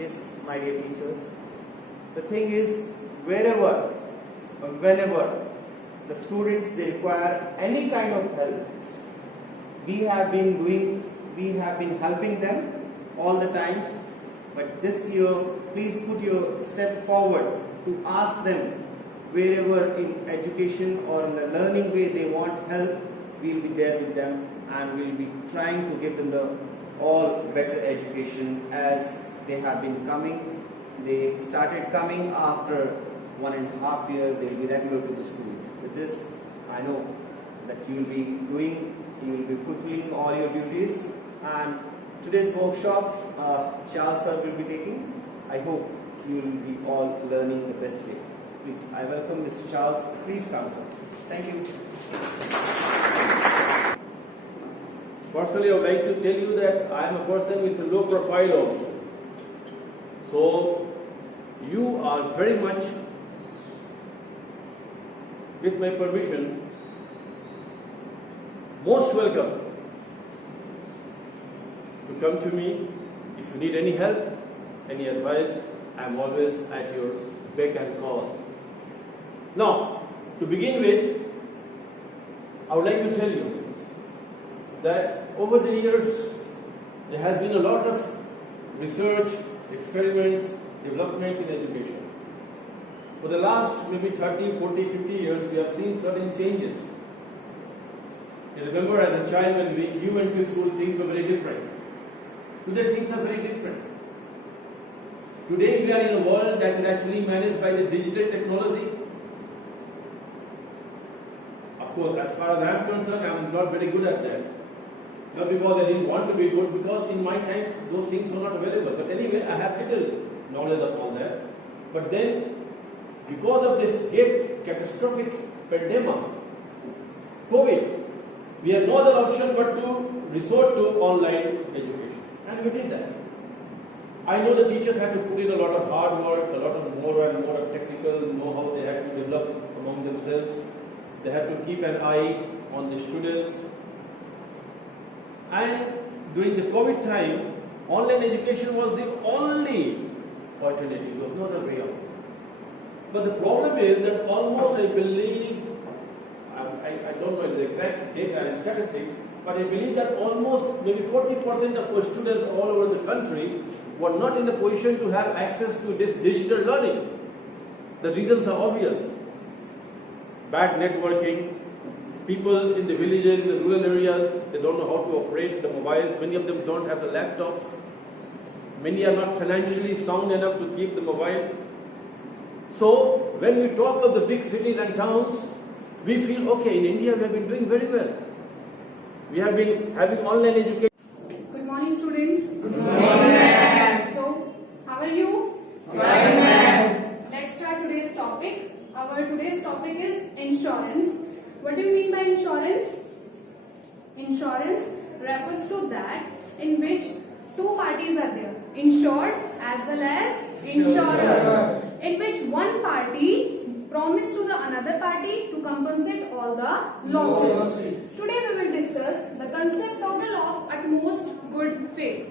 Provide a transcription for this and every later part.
Yes, my dear teachers. The thing is, wherever or whenever the students they require any kind of help, we have been helping them all the times. But this year, please put your step forward to ask them wherever in education or in the learning way they want help. We'll be there with them and we'll be trying to give them the all better education as they have been coming. They started coming after 1.5 years. They'll be regular to the school. With this, I know that you will be fulfilling all your duties. And today's workshop, Charles sir will be taking. I hope you will be all learning the best way. Please, I welcome Mr. Charles. Please come, sir. Thank you. Personally, I would like to tell you that I am a person with a low profile also. So, you are very much, with my permission, most welcome to come to me. If you need any help, any advice, I am always at your beck and call. Now, to begin with, I would like to tell you that over the years, there has been a lot of research, experiments, developments in education. For the last maybe 30, 40, 50 years, we have seen certain changes. You remember as a child when you went to school, things were very different. Today, things are very different. Today, we are in a world that is actually managed by the digital technology. Of course, as far as I am concerned, I am not very good at that. Not because I didn't want to be good, because in my time, those things were not available. But anyway, I have little knowledge of all that. But then, because of this catastrophic pandemic, COVID, we have no other option but to resort to online education. And we did that. I know the teachers had to put in a lot of hard work, a lot of more and more technical know-how they had to develop among themselves. They had to keep an eye on the students. And during the COVID time, online education was the only alternative. There was no other way out. But the problem is that almost, I believe, I don't know the exact data and statistics, but I believe that almost maybe 40% of our students all over the country were not in a position to have access to this digital learning. The reasons are obvious. Bad networking, people in the villages, in the rural areas, they don't know how to operate the mobiles. Many of them don't have the laptops. Many are not financially sound enough to keep the mobile. So, when we talk of the big cities and towns, we feel, okay, in India we have been doing very well. We have been having online education. Good morning, students. Good morning. So, how are you? Fine, ma'am. Let's start today's topic. Our today's topic is insurance. What do you mean by insurance? Insurance refers to that in which two parties are there, insured as well as insurer, in which one party promise to the another party to compensate all the losses. Today we will discuss the concept of the law of utmost good faith.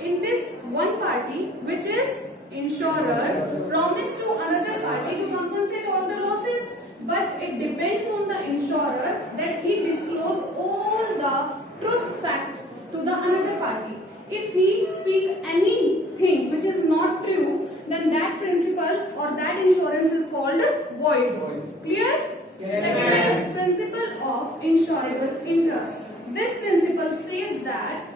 In this one party, which is insurer, promise to another party to compensate all the losses, but it depends on the insurer that he disclose all the truth fact to the another party. If he speak anything which is not true, then that principle or that insurance is called void. Clear? Yes. Second is principle of insurable interest. This principle says that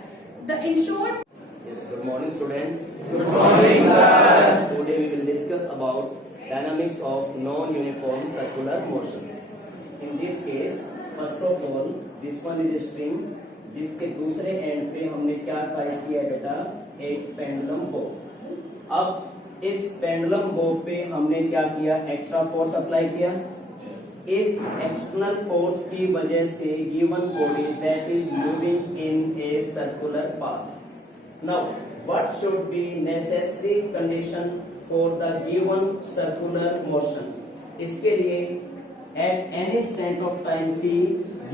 the insured. Yes, good morning, students. Good morning, sir. Today we will discuss about dynamics of non-uniform circular motion. In this case, first of all, this one is a string, जिसके दूसरे and पे हमने क्या type किया बेटा, एक pendulum बो. अब इस पेंडुलम बो पे हमने क्या किया, एक्स्ट्रा फोर्स अप्लाई किया. इस एक्सटर्नल फोर्स की वजह से given body that is moving in a circular path. Now what should be necessary condition for the given circular motion. इसके लिए at any instant of time t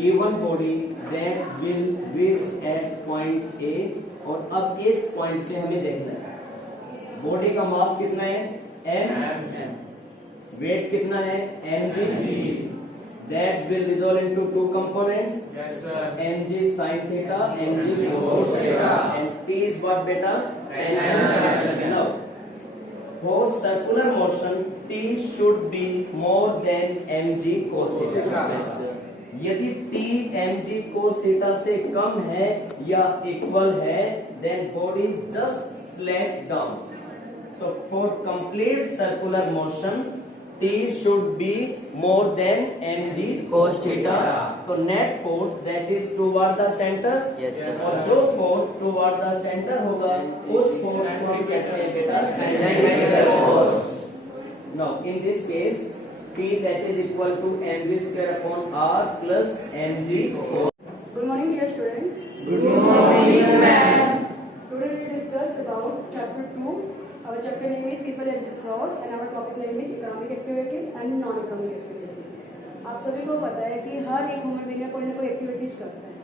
given body that will reach at point A. और अब इस point पे हमें देखना है body का मास कितना है m, वेट कितना है mg, that will resolve into two components, Yes, sir. mg sin theta, mg cos theta, and t is what beta? Tan. Now, for circular motion t should be more than mg cos theta. यदि t mg cos theta से कम है या equal है, then body just slide down. So for complete circular motion, t should be more than mg cos theta. So net force that is toward the center. Yes, sir. और जो force toward the center होगा, उस force को हम कहते हैं बेटा centripetal force. Now in this case, P that is equal to mv square upon r plus mg cos. Good morning, dear students. Good morning, ma'am. Today we discuss about chapter 2. Our chapter name is People as Resource and our topic name is Economic Activity and Non-Economic Activity. आप सभी को पता है कि हर एक human being कोई ना कोई एक्टिविटीज करता है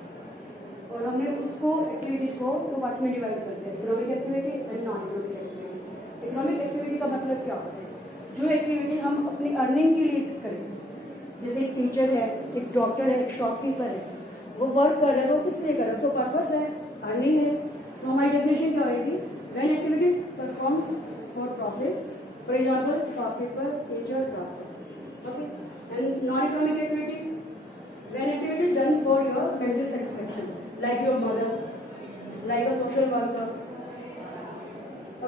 और हमने उसको एक्टिविटीज को दो पार्ट्स में डिवाइड करते हैं, economic activity and non economic activity. Economic activity का मतलब क्या होता है? जो एक्टिविटी हम अपनी अर्निंग के लिए करें, जैसे एक टीचर है, एक डॉक्टर है, एक शॉपकीपर है, वो वर्क कर रहा है, वो किस लिए कर रहा है? उसको पर्पस है, अर्निंग है। तो हमारी डेफिनेशन क्या होगी? When activity perform for profit, for example shopkeeper, teacher, doctor. Okay, and non economic activity, when activity done for your mental satisfaction, like your mother, like a social worker.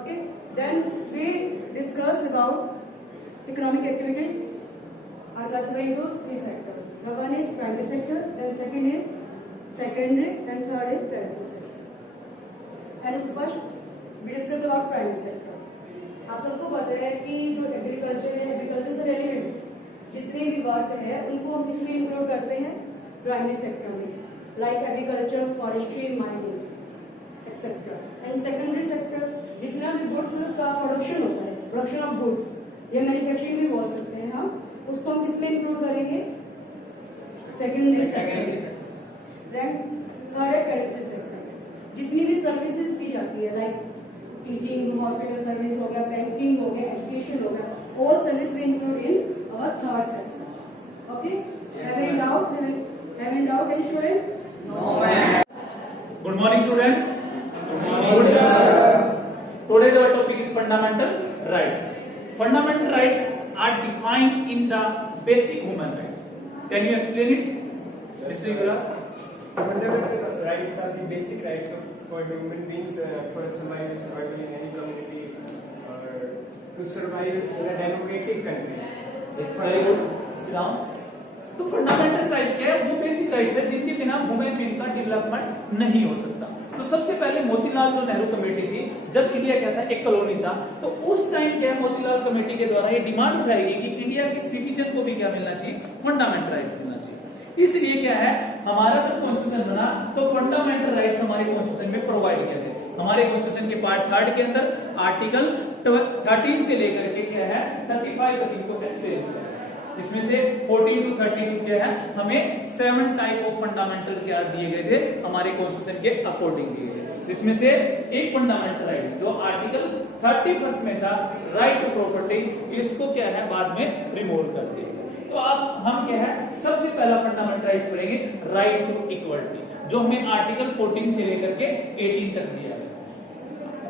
Okay, then we discuss about economic activity are classified into three sectors. The one is primary sector, then second is secondary, and third is tertiary sector. And first we discuss about primary sector. आप सबको पता है कि जो agriculture है, agriculture से related जितने भी वर्क है उनको हम किसमें इंक्लूड करते हैं? प्राइमरी सेक्टर में, like agriculture, forestry, mining etcetera. And secondary sector जितना भी गुड्स का प्रोडक्शन होता है, प्रोडक्शन ऑफ गुड्स या मैन्युफैक्चरिंग भी बोल सकते हैं हम, उसको हम किसमें इंक्लूड करेंगे? Secondary sector. देन थर्ड है टर्शियरी सेक्टर, जितनी भी सर्विसेज की जाती है, लाइक टीचिंग, हॉस्पिटल सर्विस हो गया, बैंकिंग हो गया, एजुकेशन हो गया, all service we include in our third sector. Okay, have any doubt any student? No, ma'am. Good morning, students. Good morning, sir. Today's our topic is fundamental rights. Fundamental rights are defined in the basic human rights. Can you explain it, Mr. Yura? Fundamental rights are the basic rights for human beings for survival in any community or to survive in a democratic country. Very good. Sit down. तो fundamental rights क्या है? वो basic rights है जिनके बिना human being का development नहीं हो सकता। तो सबसे पहले मोतीलाल जो नेहरू कमेटी थी, जब इंडिया क्या था, एक कॉलोनी था, तो उस टाइम क्या मोतीलाल कमेटी के द्वारा ये डिमांड उठाई गई कि इंडिया के सिटीजन को भी क्या मिलना चाहिए? फंडामेंटल राइट्स मिलना चाहिए। इसलिए क्या है, हमारा जब कॉन्स्टिट्यूशन बना तो फंडामेंटल राइट्स हमारे कॉन्स्टिट्यूशन में प्रोवाइड किए थे। हमारे कॉन्स्टिट्यूशन के पार्ट 3 के अंदर आर्टिकल 13 से लेकर के क्या है 35 तक इनको एक्सप्लेन किया। इसमें से 14 to 32 क्या है, हमें 7 टाइप ऑफ फंडामेंटल क्या दिए गए थे, हमारे कॉन्स्टिट्यूशन के अकॉर्डिंग दिए गए। इसमें से एक फंडामेंटल राइट जो आर्टिकल 31 में था, राइट टू प्रॉपर्टी, इसको क्या है बाद में रिमूव कर दिया। तो अब हम क्या है, सबसे पहला फंडामेंटल राइट पढ़ेंगे, राइट टू इक्वलिटी, जो हमें आर्टिकल 14 से लेकर के 18 तक दिया गया।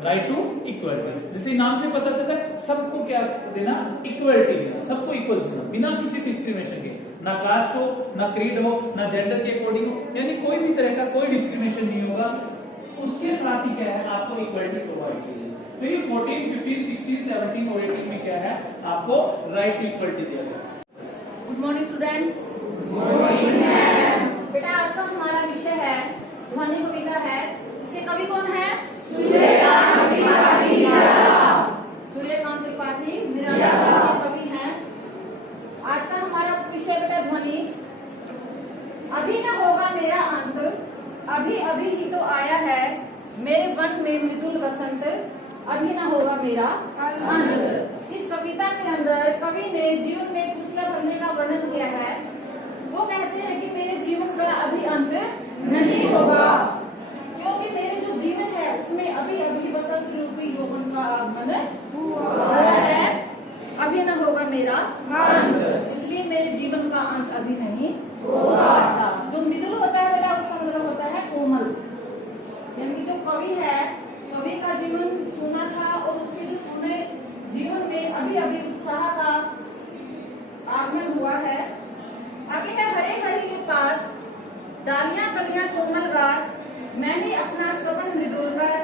राइट टू इक्वलिटी, जिसे नाम से पता चलता है सबको क्या देना, इक्वलिटी देना, सबको इक्वल देना, बिना किसी डिस्क्रिमिनेशन के, ना कास्ट हो, ना क्रीड हो, ना जेंडर के अकॉर्डिंग हो, यानी कोई भी तरह का कोई डिस्क्रिमिनेशन नहीं होगा। उसके साथ ही क्या है, आपको इक्वलिटी प्रोवाइड की जाएगी। तो ये 14, 15, 16, 17 और 18 में क्या है, आपको राइट टू इक्वलिटी दिया गया। Good morning students. बेटा आज का हमारा विषय है ध्वनि कविता है। इसके कवि कौन है? सूर्यकांत त्रिपाठी निराला कवि हैं। आज का हमारा विषय बेटा ध्वनि। अभी न होगा मेरा अंत, अभी अभी ही तो आया है मेरे वन में मृदुल बसंत, अभी न होगा मेरा अंत। इस कविता के अंदर कवि ने जीवन में खुशियां भरने का वर्णन किया है। वो कहते हैं कि मेरे जीवन का अभी अंत नहीं होगा, क्योंकि मेरे जो जीवन है उसमें अभी अभी बसंत रूपी यौवन का आगमन जीवन हुआ है, अभी न होगा मेरा अंत, इसलिए मेरे जीवन का अंत अभी नहीं होगा। जो मृदुल होता है बेटा, उसका मतलब होता है कोमल। यानी कि जो कवि है, कवि का जीवन सोना था और उसके जो सोने जीवन में अभी अभी उत्साह का आगमन हुआ है। आगे है हरे हरे के पास डालियां कलियां कोमल गार, मैं ही अपना स्वप्न मृदुल कर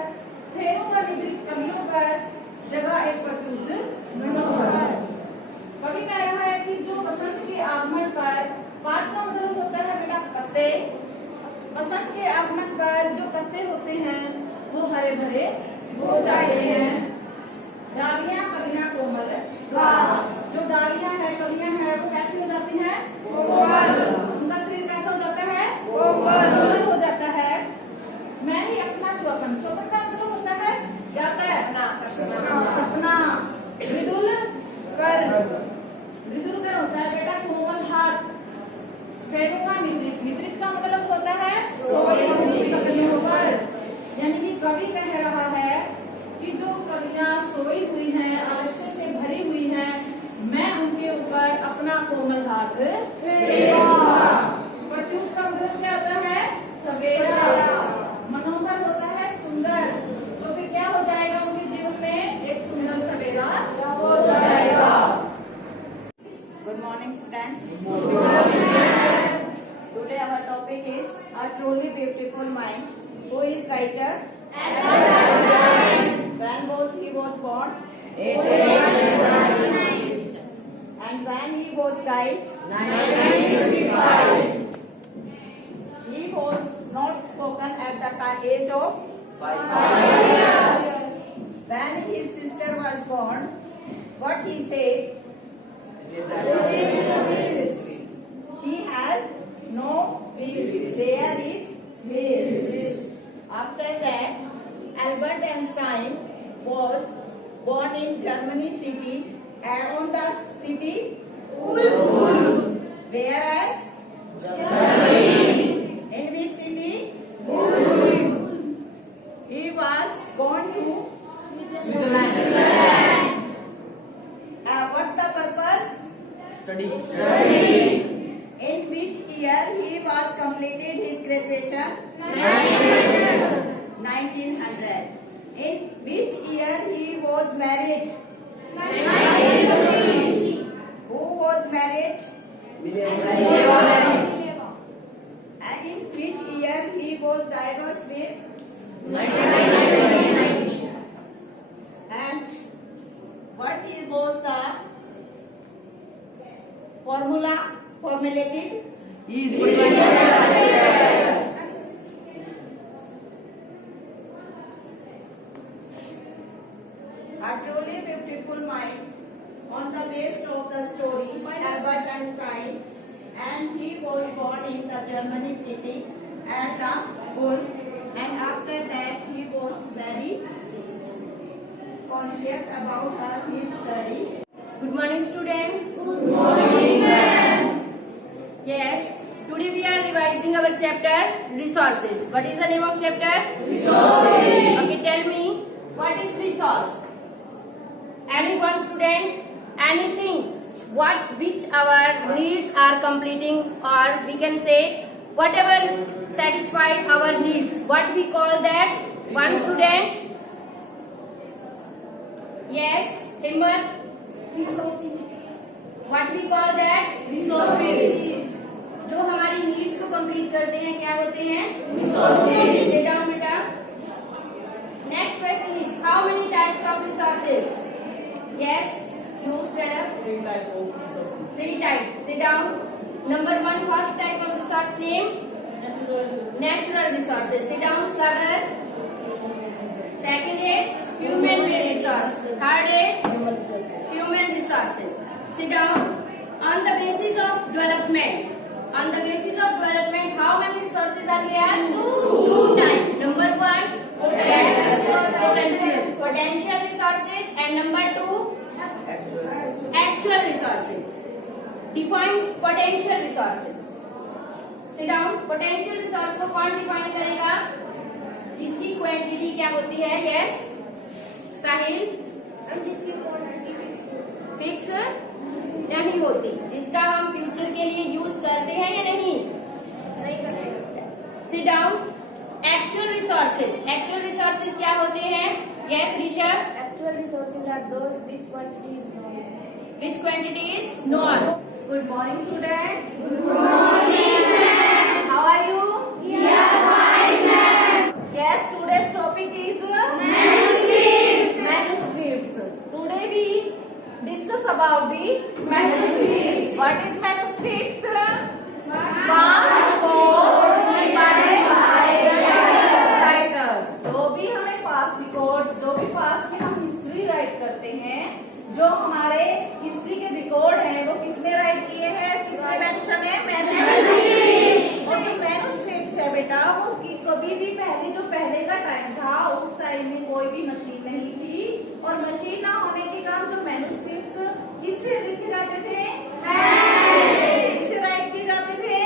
फेरूंगा निद्रित कलियों पर जगह एक प्रत्युष मनोहर। कवि कह रहा है कि जो बसंत के आगमन पर, पात का मतलब होता है बेटा पत्ते, बसंत के आगमन पर जो पत्ते होते हैं वो हरे भरे हो जाते हैं। डालियां कलियां कोमल गार, जो डालियां है कलियां है वो कैसी हो जाती हैं? कोमल। उनका शरीर कैसा हो जाता है? कोमल हो जाता है। मैं ही अपना स्वप्न, स्वप्न का मतलब होता है सपना। मृदुल कर, मृदुल कर होता है बेटा कोमल हाथ। फेरूंगा निद्रित, निद्रित का मतलब होता है सोई हुई कलियों पर। यानी कि कवि कह रहा है कि जो कलियां सोई हुई हैं, आलस्य से भरी हुई हैं, मैं उनके ऊपर अपना कोमल हाथ फेरूंगा। प्रत्युष का मतलब क्या होता है? सवेरा। मनोहर होता है सुंदर, तो फिर क्या हो जाएगा उनके जीवन में? एक सुंदर सवेरा हो जाएगा। Good morning students. Today our topic is A Truly Beautiful Mind. Who is writer? When he was born? And when he was died? 1955. He was not spoken at the age of 5 years. When his sister was born, what he said? She has no wheels. There is wheels. After that, Albert Einstein was born in Germany city, and on the city Ulm. Whereas Germany. In which city? Ulm. He was gone to Switzerland. What the purpose? Study. In which year he was completed his graduation? 1900. In which year he was married? 1950. Who was married? And in which year he was diagnosed with? 1990. And what was the formulated? A truly beautiful mind. On the base of the story, Albert Einstein, and he was born in the Germany city at the Ulm, and after that he was very conscious about his study. Good morning, students. Good morning, ma'am. Yes, today we are revising our chapter resources. What is the name of chapter? Resources. Okay, tell me, what is resource? Any one student, anything which our needs are completing, or we can say whatever satisfied our needs. What we call that? One student. Yes, Himmat. What we call that? Resources. जो हमारी needs को complete करते हैं क्या होते हैं? Resources. Sit down, बेटा. Next question is how many types of resources? Yes, you stand up. 3 types of resources. 3 types. Sit down. Number 1, first type of resource name? Natural resources. Sit down, Sagar. Second is human made resource. Third is human resources. Sit down. On the basis of development. On the basis of development, how many resources are there? 2 types. Number 1, potential resources, and number 2, actual resources. Define potential resources. Sit down. Potential resource को कौन define करेगा? जिसकी quantity क्या होती है? Yes, साहिल. नहीं होती, जिसका हम फ्यूचर के लिए यूज करते हैं या नहीं? Sit down. एक्चुअल रिसोर्सेज क्या होते हैं? Yes Rishabh. Actual resources are those which quantity is known. Which quantity is known? Good morning, students. Good morning, ma'am. How are you? We are fine, ma'am. Yes, today's topic is Manuscripts. manuscripts. Today we discuss about the manuscripts. What is manuscripts? Writers. जो भी हमें past records, जो भी past की हम history right करते हैं, जो हमारे हिस्ट्री के रिकॉर्ड हैं, वो किसने राइट किए हैं? किसने मेंशन है? मैन्युस्क्रिप्ट्स। और जो मैन्युस्क्रिप्ट्स है बेटा, वो कभी भी पहले का टाइम था, उस टाइम में कोई भी मशीन नहीं थी, और मशीन ना होने के कारण जो मैन्युस्क्रिप्ट्स किससे लिखे जाते थे? किससे राइट किए जाते थे?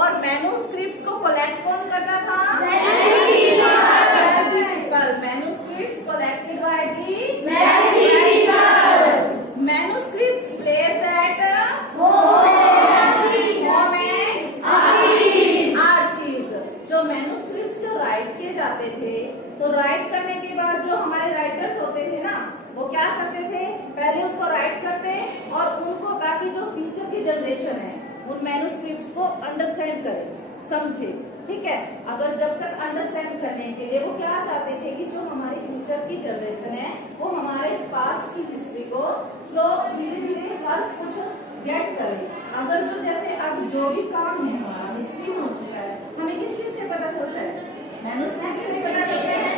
और मैन्युस्क्रिप्ट्स को कलेक्ट कौन करता था? Manuscripts collected by the manuscripts placed at home and archives. जो मैन्युस्क्रिप्ट्स जो राइट किए जाते थे, तो राइट करने के बाद जो हमारे राइटर्स होते थे ना, वो क्या करते थे? पहले उनको राइट करते और उनको, ताकि जो फ्यूचर की जनरेशन है उन मैन्युस्क्रिप्ट्स को अंडरस्टैंड करे, समझे, ठीक है। अगर जब तक अंडरस्टैंड करने के लिए वो क्या चाहते थे कि जो हमारी फ्यूचर की जनरेशन है वो हमारे पास्ट की हिस्ट्री को स्लो धीरे धीरे हर कुछ गेट करे। अगर जो जैसे अब जो भी काम है हमारा हिस्ट्री में हो चुका है, हमें किस चीज से पता चलता है? मैन्युस्क्रिप्ट से पता चलता है।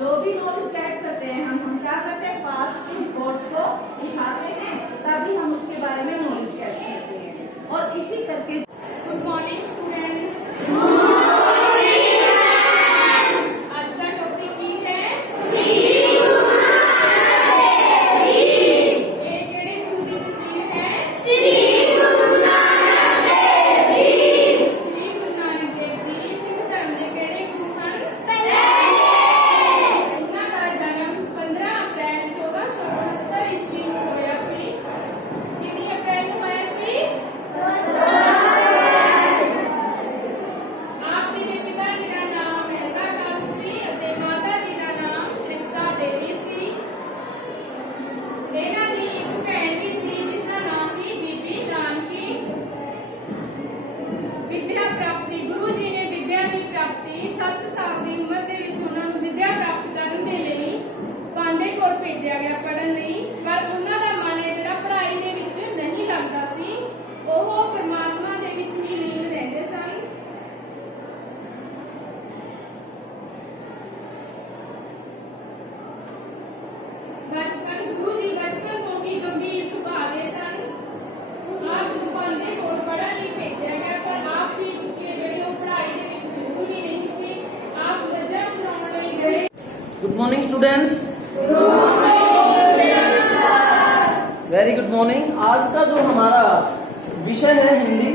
जो भी नॉलेज गेट करते हैं हम क्या करते हैं? पास्ट के रिकॉर्ड्स को उठाते हैं, तभी हम उसके बारे में नॉलेज गेट करते हैं। और इसी करके गुड मॉर्निंग स्टूडेंट्स। आज का टॉपिक की है ਇਹ ਕਿਹੜੇ ਗੁਰੂ ਦੀ ਤਸਵੀਰ ਹੈ? Shri Guru Nanak Dev Ji. ਸ੍ਰੀ ਗੁਰੂ ਨਾਨਕ ਦੇਵ ਜੀ ਸਿੱਖ ਧਰਮ ਦੇ ਕਿਹੜੇ ਗੁਰੂ ਹਨ? ਉਹਨਾਂ ਦਾ ਜਨਮ 15 ਅਪ੍ਰੈਲ 1469 ਈਸਵੀ ਨੂੰ ਹੋਇਆ ਸੀ। ਕਿੰਨੀ ਅਪ੍ਰੈਲ ਨੂੰ ਹੋਇਆ ਸੀ? ਆਪ ਜੀ ਦੇ ਪਿਤਾ ਜੀ ਦਾ ਨਾਮ ਮਹਿਤਾ ਕਾਲੂ ਸੀ ਅਤੇ ਮਾਤਾ ਜੀ ਦਾ ਨਾਮ ਤ੍ਰਿਪਤਾ ਦੇਵੀ ਸੀ। ਇਹਨਾਂ ਦੀ ਇੱਕ ਭੈਣ ਵੀ ਸੀ ਜਿਸ ਦਾ ਨਾਮ ਸੀ ਬੀਬੀ ਨਾਨਕੀ। ਵਿਦਿਆ ਪ੍ਰਾਪਤੀ, ਗੁਰੂ ਜੀ ਨੇ ਵਿਦਿਆ ਦੀ ਪ੍ਰਾਪਤੀ 7 ਸਾਲ ਦੀ ਉਮਰ ਦੇ ਵਿੱਚ ਉਹਨਾਂ ਨੂੰ ਵਿਦਿਆ ਪ੍ਰਾਪਤ ਕਰਨ ਦੇ ਲਈ ਪਾਂਡੇ ਕੋਲ ਭੇਜਿਆ ਗਿਆ ਪੜ੍ਹਨ ਲਈ, ਪਰ ਉਹਨਾਂ ਦਾ ਮਨ ਜਿਹੜਾ ਪੜ੍ਹਾਈ ਦੇ ਵਿੱਚ ਨਹੀਂ ਲੱਗਦਾ ਸੀ, ਉਹ ਪਰਮਾਤਮਾ ਦੇ ਵਿੱਚ ਹੀ ਲੀਨ ਰਹਿੰਦੇ ਸਨ। ਗੁਰੂ ਜੀ ਬਚਪਨ ਤੋਂ ਹੀ ਗੰਭੀਰ ਸੁਭਾਅ ਦੇ ਸਨ। ਆਪ ਨੂੰ ਪਾਂਡੇ ਕੋਲ ਪੜ੍ਹਨ ਲਈ ਭੇਜਿਆ ਗਿਆ, ਪਰ ਆਪ ਦੀ ਰੁਚੀ ਜਿਹੜੀ ਉਹ ਪੜ੍ਹਾਈ ਦੇ ਵਿੱਚ ਬਿਲਕੁਲ ਹੀ ਨਹੀਂ ਸੀ। ਆਪ ਮੱਝਾਂ ਚਰਾਉਣ ਲਈ ਗਏ। Good morning, students. Very good morning. आज का जो हमारा विषय है हिंदी,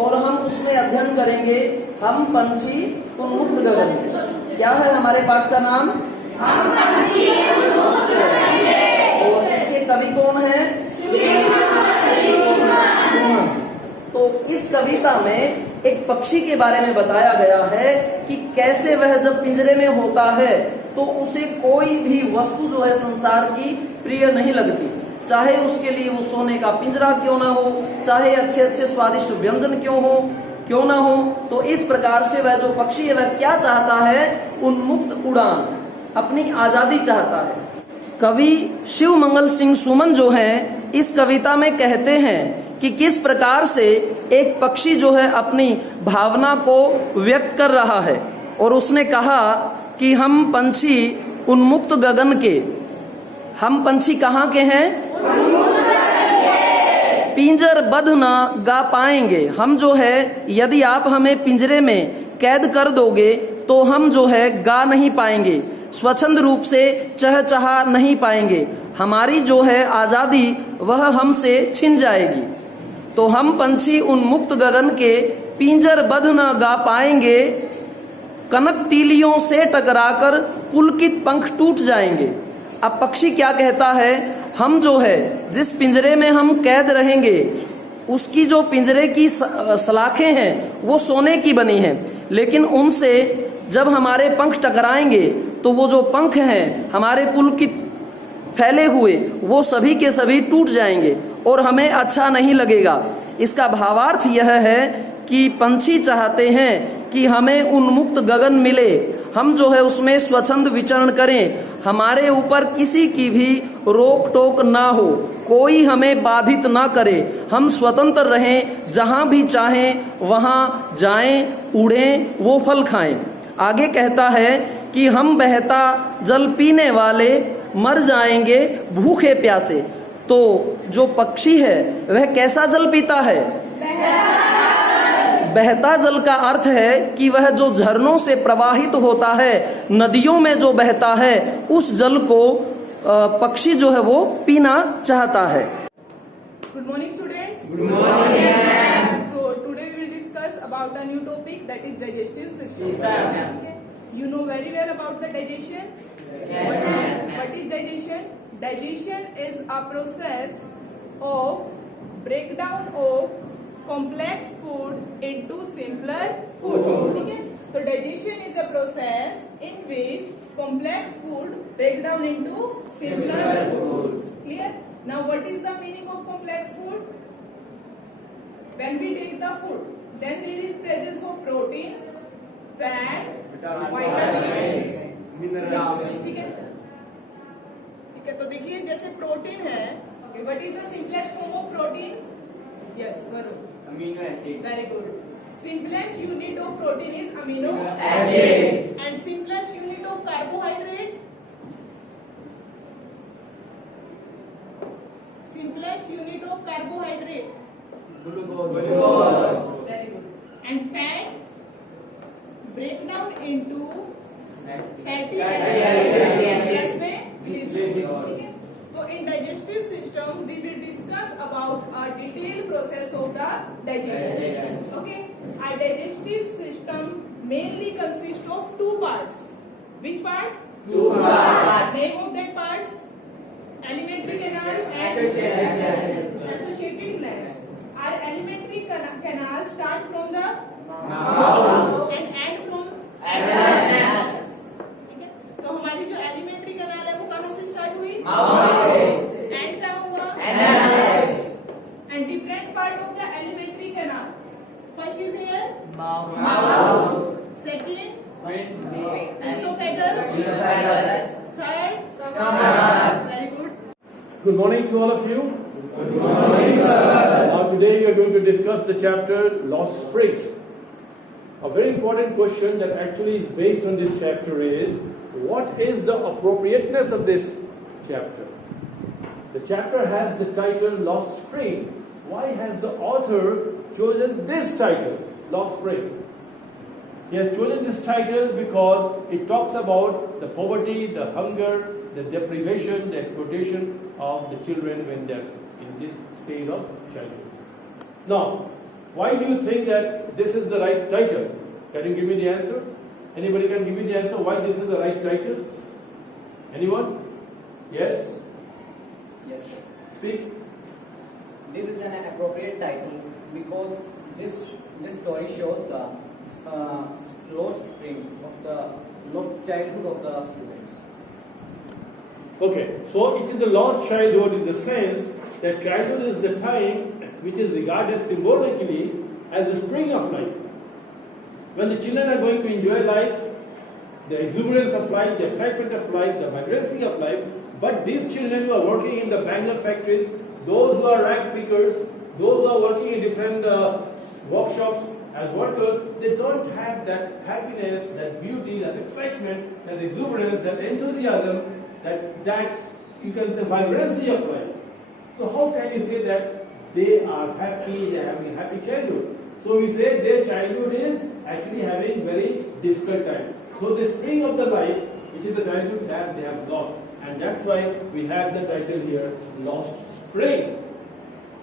और हम उसमें अध्ययन करेंगे हम पंछी उन्मुक्त गगन। क्या है हमारे पाठ का नाम? हम पंछी उन्मुक्त गगन में। और इसके कवि कौन है? सुमन। तो इस कविता में एक पक्षी के बारे में बताया गया है कि कैसे वह जब पिंजरे में होता है तो उसे कोई भी वस्तु जो है संसार की प्रिय नहीं लगती, चाहे उसके लिए वो सोने का पिंजरा क्यों ना हो, चाहे अच्छे अच्छे स्वादिष्ट व्यंजन क्यों ना हो। तो इस प्रकार से वह जो पक्षी है वह क्या चाहता है? उन्मुक्त उड़ान, अपनी आजादी चाहता है। कवि शिव मंगल सिंह सुमन जो है इस कविता में कहते हैं कि किस प्रकार से एक पक्षी जो है अपनी भावना को व्यक्त कर रहा है, और उसने कहा कि हम पंछी उन्मुक्त गगन के। हम पंछी कहाँ के हैं? पिंजर बद्ध ना गा पाएंगे। हम जो है, यदि आप हमें पिंजरे में कैद कर दोगे तो हम जो है गा नहीं पाएंगे, स्वच्छंद रूप से चहचहा नहीं पाएंगे, हमारी जो है आजादी वह हमसे छिन जाएगी। तो हम पंछी उन्मुक्त गगन के पिंजर बद्ध न गा पाएंगे, कनक तीलियों से टकराकर पुलकित पंख टूट जाएंगे। अब पक्षी क्या कहता है, हम जो है जिस पिंजरे में हम कैद रहेंगे उसकी जो पिंजरे की सलाखें हैं वो सोने की बनी हैं, लेकिन उनसे जब हमारे पंख टकराएंगे तो वो जो पंख हैं हमारे पुल की फैले हुए वो सभी के सभी टूट जाएंगे और हमें अच्छा नहीं लगेगा। इसका भावार्थ यह है कि पंछी चाहते हैं कि हमें उन्मुक्त गगन मिले, हम जो है उसमें स्वच्छंद विचरण करें, हमारे ऊपर किसी की भी रोक टोक ना हो, कोई हमें बाधित ना करे, हम स्वतंत्र रहें, जहां भी चाहें वहां जाएं, उड़ें, वो फल खाएं। आगे कहता है कि हम बहता जल पीने वाले मर जाएंगे भूखे प्यासे। तो जो पक्षी है वह कैसा जल पीता है? बहता जल का अर्थ है कि वह जो झरनों से प्रवाहित होता है, नदियों में जो बहता है, उस जल को पक्षी जो है वो पीना चाहता है। Good morning, students. Good morning. So today we will discuss about a new topic, that is digestive system. Okay. You know very well about the digestion. What is digestion? Digestion is a process of breakdown of complex food into simpler food. Okay. So digestion is a process in which complex food break down into simpler food. Clear? Now what is the meaning of complex food? When we take the food, then there is presence of protein, fat, vitamins, minerals. ठीक है? ठीक है, तो देखिए जैसे protein है, what is the simplest form of protein? Yes, Varun. Amino acid. Very good. Simplest unit of protein is amino Acid. and simplest unit of carbohydrate. Simplest unit of carbohydrate. Glucose. Very good. And fat break down into fatty acids में glycerin. ठीक है? So in digestive system we will discuss about a detailed process of the digestion. Okay? Our digestive system mainly consists of two parts. Which parts? Two parts. Name of that parts? Alimentary canal and associated glands. Our alimentary canal start from the mouth and end from anus. ठीक है? तो हमारी जो elementary कनाल है वो कहाँ से start हुई? Mouth. एंड कहाँ हुआ? Anus. And different part of the alimentary canal. First is here. Mouth. Second. Esophagus. Esophagus. Third. Stomach. Very good. Good morning to all of you. Good morning, sir. Now today we are going to discuss the chapter Lost Springs. A very important question that actually is based on this chapter is, what is the appropriateness of this chapter? The chapter has the title Lost Spring. Why has the author chosen this title, Lost Spring? He has chosen this title because it talks about the poverty, the hunger, the deprivation, the exploitation of the children when they're in this stage of childhood. Now, why do you think that this is the right title? Can you give me the answer? Anybody can give me the answer why this is the right title? Anyone? Yes? Yes, sir. Speak. This is an appropriate title because this story shows the lost spring of the lost childhood of the students. Okay, so it is the lost childhood in the sense that childhood is the time which is regarded symbolically as the spring of life. When the children are going to enjoy life, the exuberance of life, the excitement of life, the vibrancy of life, but these children who are working in the Bangalore factories, those who are rag pickers, those who are working in different workshops as workers, they don't have that happiness, that beauty, that excitement, that exuberance, that enthusiasm, that you can say vibrancy of life. So how can you say that they are happy, they are having a happy childhood? So we say their childhood is actually having very difficult time. So the spring of the life, which is the childhood that they have lost. And that's why we have the title here, Lost Spring.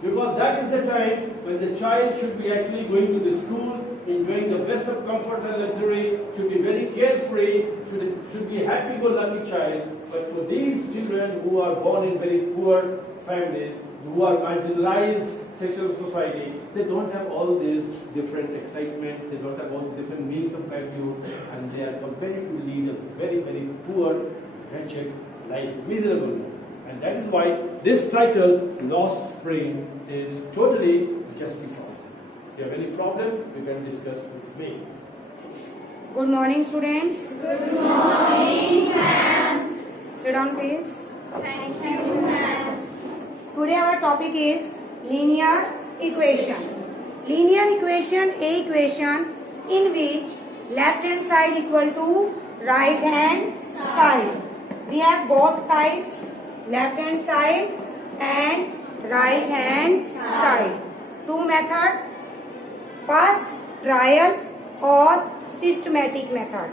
Because that is the time when the child should be actually going to the school, enjoying the best of comforts and luxury, should be very carefree, should be a happy-go-lucky child. But for these children who are born in very poor families, who are marginalized section of society, they don't have all these different excitements, they don't have all the different means of livelihood, and they are compelled to lead a very, very poor, wretched life, miserable life. And that is why this title, Lost Spring, is totally justified. If you have any problem, you can discuss with me. Good morning, students. Good morning, ma'am. Sit down, please. Thank you, ma'am. Today our topic is linear equation. Linear equation, a equation in which left hand side equal to right hand side. We have both sides, left hand side and right hand side. Two methods. First, trial or systematic method.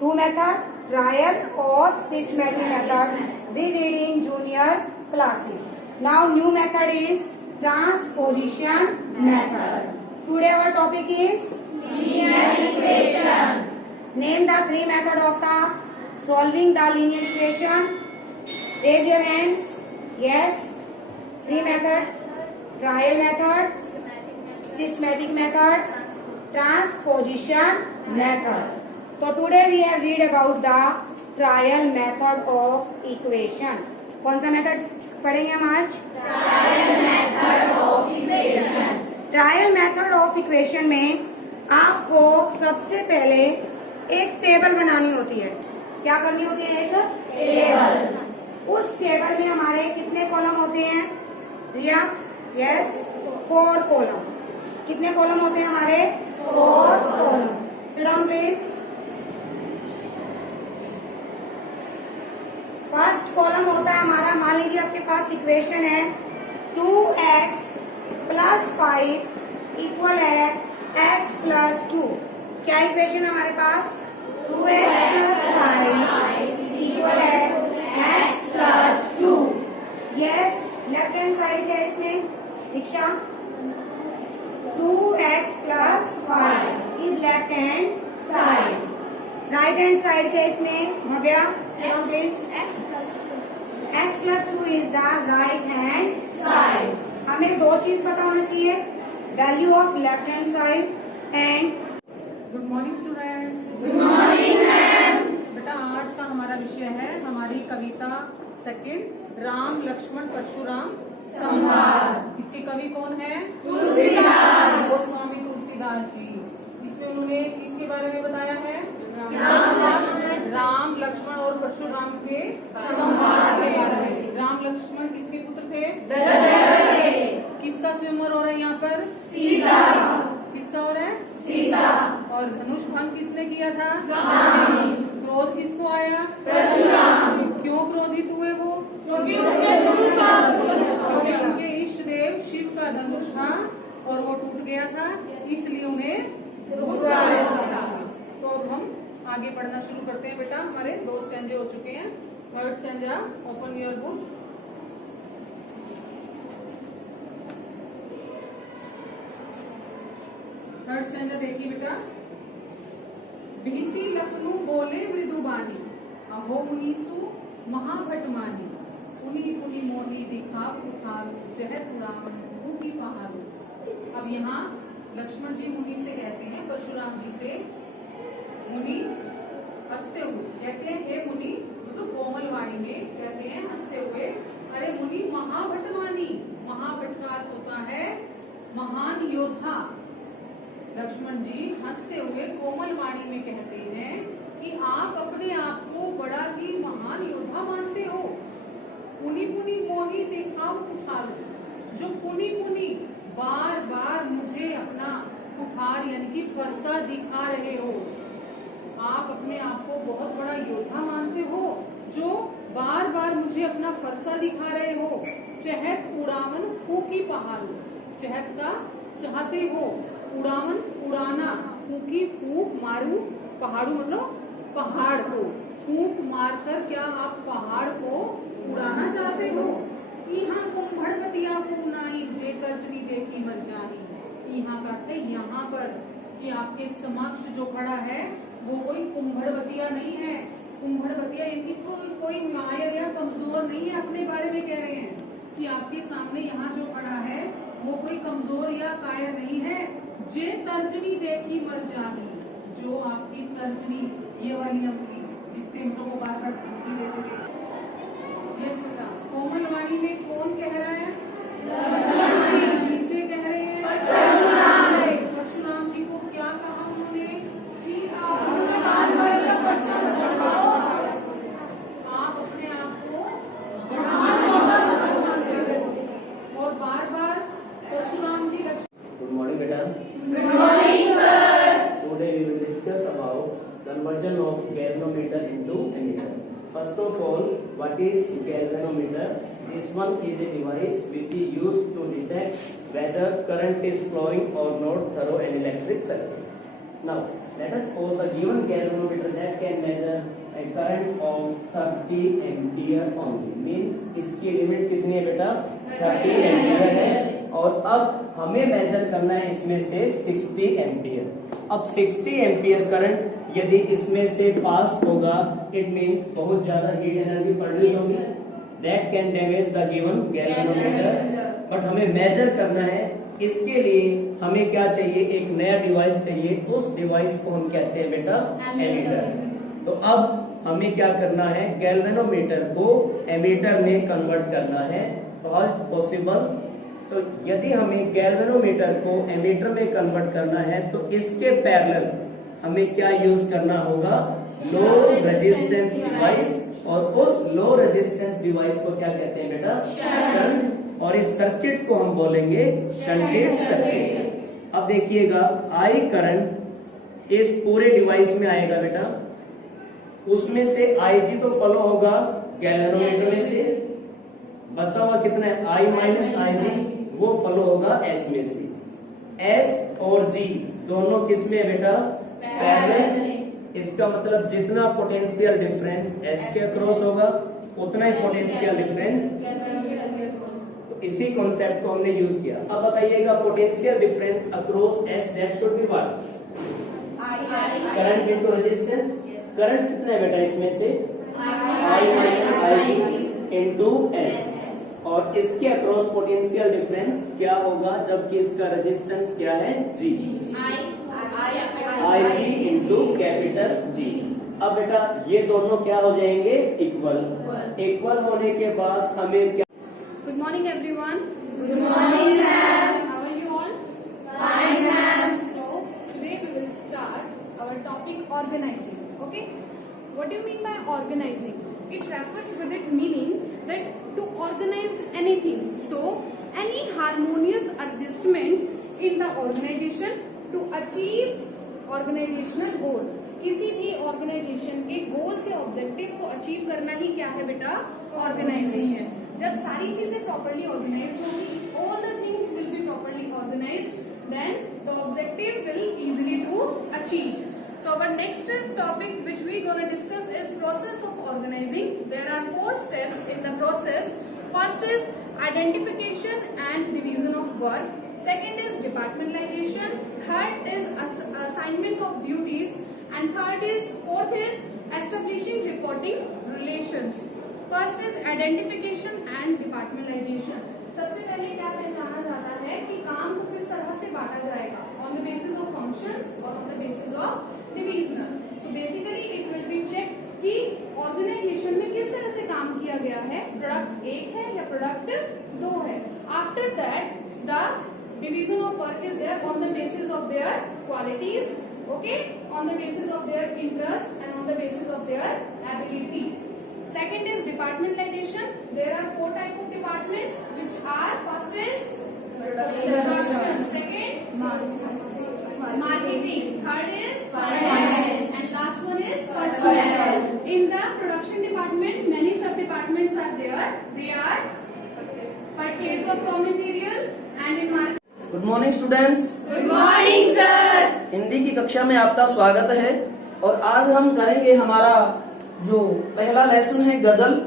Two method, trial or systematic method. We read in junior classes. Now new method is transposition method. Today our topic is Linear equation. name the three methods of the solving the linear equation. Raise your hands. Yes. Three method. Trial method, systematic method, transposition method. So today we have read about the trial method of equation. कौन सा method पढ़ेंगे हम आज? Trial method of equation. Trial method of equation में आपको सबसे पहले एक टेबल बनानी होती है. क्या करनी होती है? एक टेबल. उस टेबल में हमारे कितने कॉलम होते हैं? रिया? Yes, 4 column. कितने कॉलम होते हैं हमारे? 4 column. Sit down please. First column होता है हमारा, मान लीजिए आपके पास इक्वेशन है 2x + 5 इक्वल है x + 2. क्या इक्वेशन है हमारे पास? 2x + 5 इक्वल है x + 2. Yes. Left hand side है इसमें दीक्षा. 2x + 5 is left hand side. Right hand side है इसमें Bhavya. Please. x + 2 is the right hand side. हमें दो चीज पता होना चाहिए, value of left hand side and. Good morning students. Good morning, ma'am. बेटा आज का हमारा विषय है हमारी कविता सेकंड, राम लक्ष्मण परशुराम संवाद. इसके कवि कौन है? तुलसीदास. गोस्वामी तुलसीदास जी. इसमें उन्होंने किसके बारे में बताया है? राम लक्ष्मण और परशुराम के संवाद के बारे में. राम लक्ष्मण किसके पुत्र थे? दशरथ के. किसका स्वयंवर हो रहा है यहाँ पर? सीता. किसका हो रहा है? सीता. और धनुष भंग किसने किया था? राम. क्रोध किसको आया? परशुराम. क्यों क्रोधित हुए वो? क्योंकि उसने धनुष का क्योंकि उनके इष्ट देव शिव का धनुष था और वो टूट गया था, इसलिए उन्हें गुस्सा आया था. तो अब हम आगे पढ़ना शुरू करते हैं. बेटा हमारे 2 स्टैंजे हो चुके हैं. Third stanza, open your book. Third stanza देखिए बेटा. बीसी लखनऊ बोले मृदुबानी, अहो मुनीसु महाभटमानी, पुनी पुनी मोही दिखाव उठारू, चहत उड़ावन की पहाड़ू. अब यहाँ लक्ष्मण जी मुनि से कहते हैं, परशुराम जी से, मुनि हंसते हुए कहते हैं, हे मुनि, मतलब कोमल वाणी में कहते हैं हंसते हुए, अरे मुनि महाभटमानी. महाभट का अर्थ होता है महान योद्धा. लक्ष्मण जी हंसते हुए कोमल वाणी में कहते हैं कि आप अपने आप को बड़ा ही महान योद्धा मानते हो. पुनी पुनी मोही दिखाओ कुठारू, जो पुनी पुनी बार बार मुझे अपना कुठार यानी कि फरसा दिखा रहे हो. आप अपने आप को बहुत बड़ा योद्धा मानते हो जो बार बार मुझे अपना फरसा दिखा रहे हो. चहत उड़ावन फूकी पहाड़ू, चहत का चाहते हो, उड़ावन उड़ाना, फूकी फूक, मारू पहाड़ू मतलब पहाड़ को, फूक मारकर क्या आप पहाड़ को उड़ाना चाहते हो. यहाँ कुंभड़पतिया को नाई जे तर्जनी देखी मर जानी. यहाँ का है यहाँ पर कि आपके समक्ष जो खड़ा है वो कोई कुंभड़वतिया नहीं है, कुंभड़वतिया इनकी कोई कायर या कमजोर नहीं है, अपने बारे में कह रहे हैं कि आपके सामने यहाँ जो खड़ा है वो कोई कमजोर या कायर नहीं है। जे तर्जनी देखी मर जानी, जो आपकी तर्जनी ये वाली आपकी जिससे हम लोग को बार बार धमकी देते थे, ये सुनता। कोमलवाणी में कौन कह रहा है? किसे कह रहे हैं? परशुराम जी को क्या कहा उन्होंने? आप अपने आप को और बार बार परशुराम जी Good morning, beta. Good morning, sir. Today we will discuss about conversion of galvanometer into ammeter. First of all, what is galvanometer? This one is a device which is used to detect whether current is flowing or not through an electric circuit. Now, let us suppose a given galvanometer that can measure a current of 30 ampere only. Means इसकी limit कितनी है बेटा? 30 ampere है। और अब हमें major करना है इसमें से 60 एम्पियर। अब 60 एम्पियर करंट यदि इसमें से पास होगा, इट मींस बहुत ज्यादा हीट एनर्जी प्रोड्यूस होगी, that can damage the given galvanometer. But हमें मेजर करना है, इसके लिए हमें क्या चाहिए? एक नया डिवाइस चाहिए। उस डिवाइस को हम कहते हैं बेटा एमीटर। तो अब हमें क्या करना है? गैल्वेनोमीटर को एमीटर में कन्वर्ट करना है। तो हाउ इज पॉसिबल? तो यदि हमें गैल्वेनोमीटर को एमीटर में कन्वर्ट करना है तो इसके पैरेलल हमें क्या यूज करना होगा? Low resistance device. और उस लो रेजिस्टेंस डिवाइस को क्या कहते हैं बेटा? शंट। और इस सर्किट को हम बोलेंगे शंटेड सर्किट। अब देखिएगा, आई करंट इस पूरे डिवाइस में आएगा बेटा, उसमें से आई जी तो फॉलो होगा गैल्वेनोमीटर में से, बचा हुआ कितना है? आई माइनस आई जी, वो फॉलो होगा एस में से। एस और जी दोनों किस में है बेटा? पैरेलल। इसका मतलब जितना पोटेंशियल डिफरेंस एस के अक्रॉस होगा उतना ही पोटेंशियल डिफरेंस। तो इसी कॉन्सेप्ट को हमने यूज किया। अब बताइएगा, potential difference across S that should be what? Current into resistance. Current कितना है बेटा इसमें से? आई माइनस आई इनटू एस। और इसके अक्रॉस पोटेंशियल डिफरेंस क्या होगा जबकि इसका रेजिस्टेंस क्या है? जी। आई जी इंटू कैपिटल जी। अब बेटा ये दोनों क्या हो जाएंगे? इक्वल। इक्वल होने के बाद हमें क्या? Good morning, everyone. Good morning, ma'am. How are you all? Fine, ma'am. So today we will start our topic organizing. Okay. What do you mean by organizing? It refers with it meaning that to organize anything. So any harmonious adjustment in the organization to achieve organizational goal. किसी भी organisation के गोल से objective को achieve करना ही क्या है बेटा? Organising है। जब सारी चीजें प्रॉपर्ली ऑर्गेनाइज होंगी, all the things will be properly organised, then the objective will easily to achieve. So our next topic which we going to discuss is process of organizing. There are 4 steps in the process. First is identification and division of work. Second is departmentalization. Third is assignment of duties. And fourth is establishing reporting relations. First is identification and departmentalization. सबसे पहले क्या पहचाना जाता है कि काम को किस तरह से बांटा जाएगा? On the basis of functions or on the basis of divisional. So basically it will be checked कि ऑर्गेनाइजेशन में किस तरह से काम किया गया है, प्रोडक्ट 1 है या प्रोडक्ट 2 है. After that the division of work is there on the basis of their qualities, okay, on the basis of their interest and on the basis of their ability. Second is departmentalization. There are 4 types of departments which are, first is production, second marketing, third is finance, and last one is personnel. In the production department many sub departments are there. They are purchase of raw material and in marketing. Good morning students. Good morning sir. Hindi की कक्षा में आपका स्वागत है. और आज हम करेंगे हमारा जो पहला लेसन है गजल,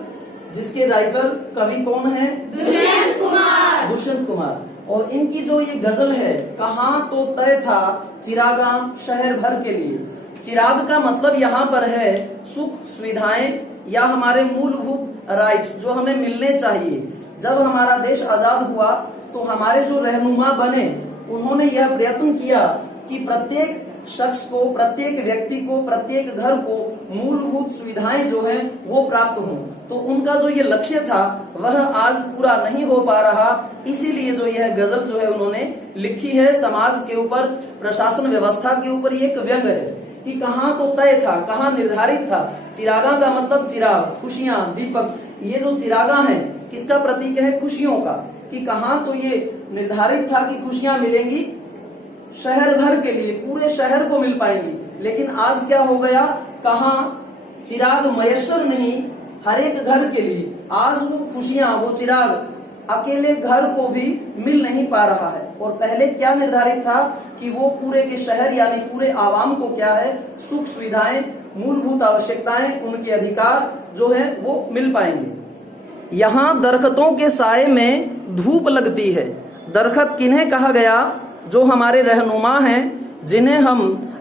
जिसके राइटर कवि कौन है? दुष्यंत कुमार. दुष्यंत कुमार. और इनकी जो ये गजल है, कहाँ तो तय था चिरागा शहर भर के लिए, चिराग का मतलब यहाँ पर है सुख सुविधाएं या हमारे मूलभूत राइट्स जो हमें मिलने चाहिए। जब हमारा देश आजाद हुआ तो हमारे जो रहनुमा बने उन्होंने यह प्रयत्न किया कि प्रत्येक शख्स को, प्रत्येक व्यक्ति को, प्रत्येक घर को मूलभूत सुविधाएं जो है वो प्राप्त हों। तो उनका जो ये लक्ष्य था वह आज पूरा नहीं हो पा रहा, इसीलिए जो यह गजल जो है उन्होंने लिखी है समाज के ऊपर, प्रशासन व्यवस्था के ऊपर। ये एक व्यंग है कि कहाँ तो तय था, कहाँ निर्धारित था। चिरागा का मतलब चिराग, खुशियां, दीपक। ये जो चिरागा है किसका प्रतीक है? खुशियों का। कि कहाँ तो ये निर्धारित था कि खुशियां मिलेंगी शहर भर के लिए, पूरे शहर को मिल पाएंगी। लेकिन आज क्या हो गया, कहाँ चिराग मयस्सर नहीं हर एक घर के लिए। आज वो खुशियां, वो चिराग अकेले घर को भी मिल नहीं पा रहा है। और पहले क्या निर्धारित था कि वो पूरे के शहर यानी पूरे आवाम को क्या है, सुख सुविधाएं, मूलभूत आवश्यकताएं, उनके अधिकार जो है वो मिल पाएंगे। यहाँ दरख्तों के साए में धूप लगती है। दरख्त किन्हें कहा गया? जो हमारे रहनुमा हैं, जिन्हें हम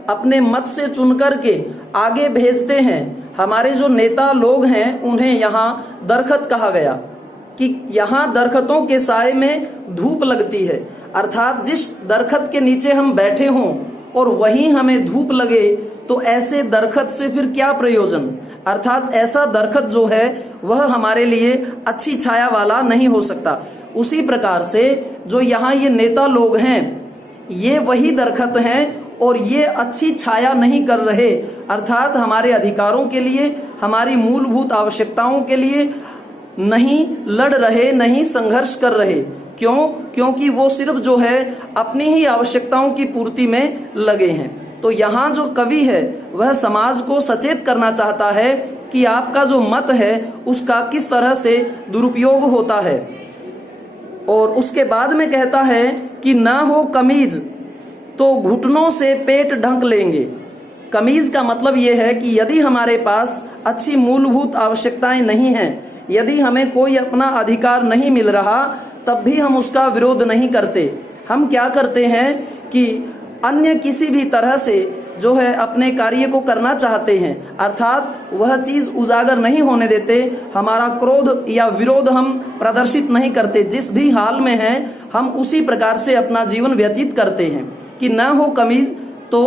अपने मत से चुन करके आगे भेजते हैं। हमारे जो नेता लोग हैं उन्हें यहाँ दरख्त कहा गया कि यहाँ दरख्तों के साए में धूप लगती है। अर्थात जिस दरख्त के नीचे हम बैठे हों और वहीं हमें धूप लगे तो ऐसे दरख्त से फिर क्या प्रयोजन। अर्थात ऐसा दरख्त जो है वह हमारे लिए अच्छी छाया वाला नहीं हो सकता। उसी प्रकार से जो यहाँ ये नेता लोग हैं ये वही दरख्त हैं और ये अच्छी छाया नहीं कर रहे। अर्थात हमारे अधिकारों के लिए, हमारी मूलभूत आवश्यकताओं के लिए नहीं लड़ रहे, नहीं संघर्ष कर रहे। क्यों? क्योंकि वो सिर्फ जो है अपनी ही आवश्यकताओं की पूर्ति में लगे हैं। तो यहाँ जो कवि है वह समाज को सचेत करना चाहता है कि आपका जो मत है उसका किस तरह से दुरुपयोग होता है। और उसके बाद में कहता है कि ना हो कमीज तो घुटनों से पेट ढक लेंगे। कमीज का मतलब यह है कि यदि हमारे पास अच्छी मूलभूत आवश्यकताएं नहीं हैं, यदि हमें कोई अपना अधिकार नहीं मिल रहा, तब भी हम उसका विरोध नहीं करते। हम क्या करते हैं कि अन्य किसी भी तरह से जो है अपने कार्य को करना चाहते हैं। अर्थात वह चीज उजागर नहीं होने देते, हमारा क्रोध या विरोध हम प्रदर्शित नहीं करते। जिस भी हाल में हैं हम उसी प्रकार से अपना जीवन व्यतीत करते हैं। कि न हो कमीज तो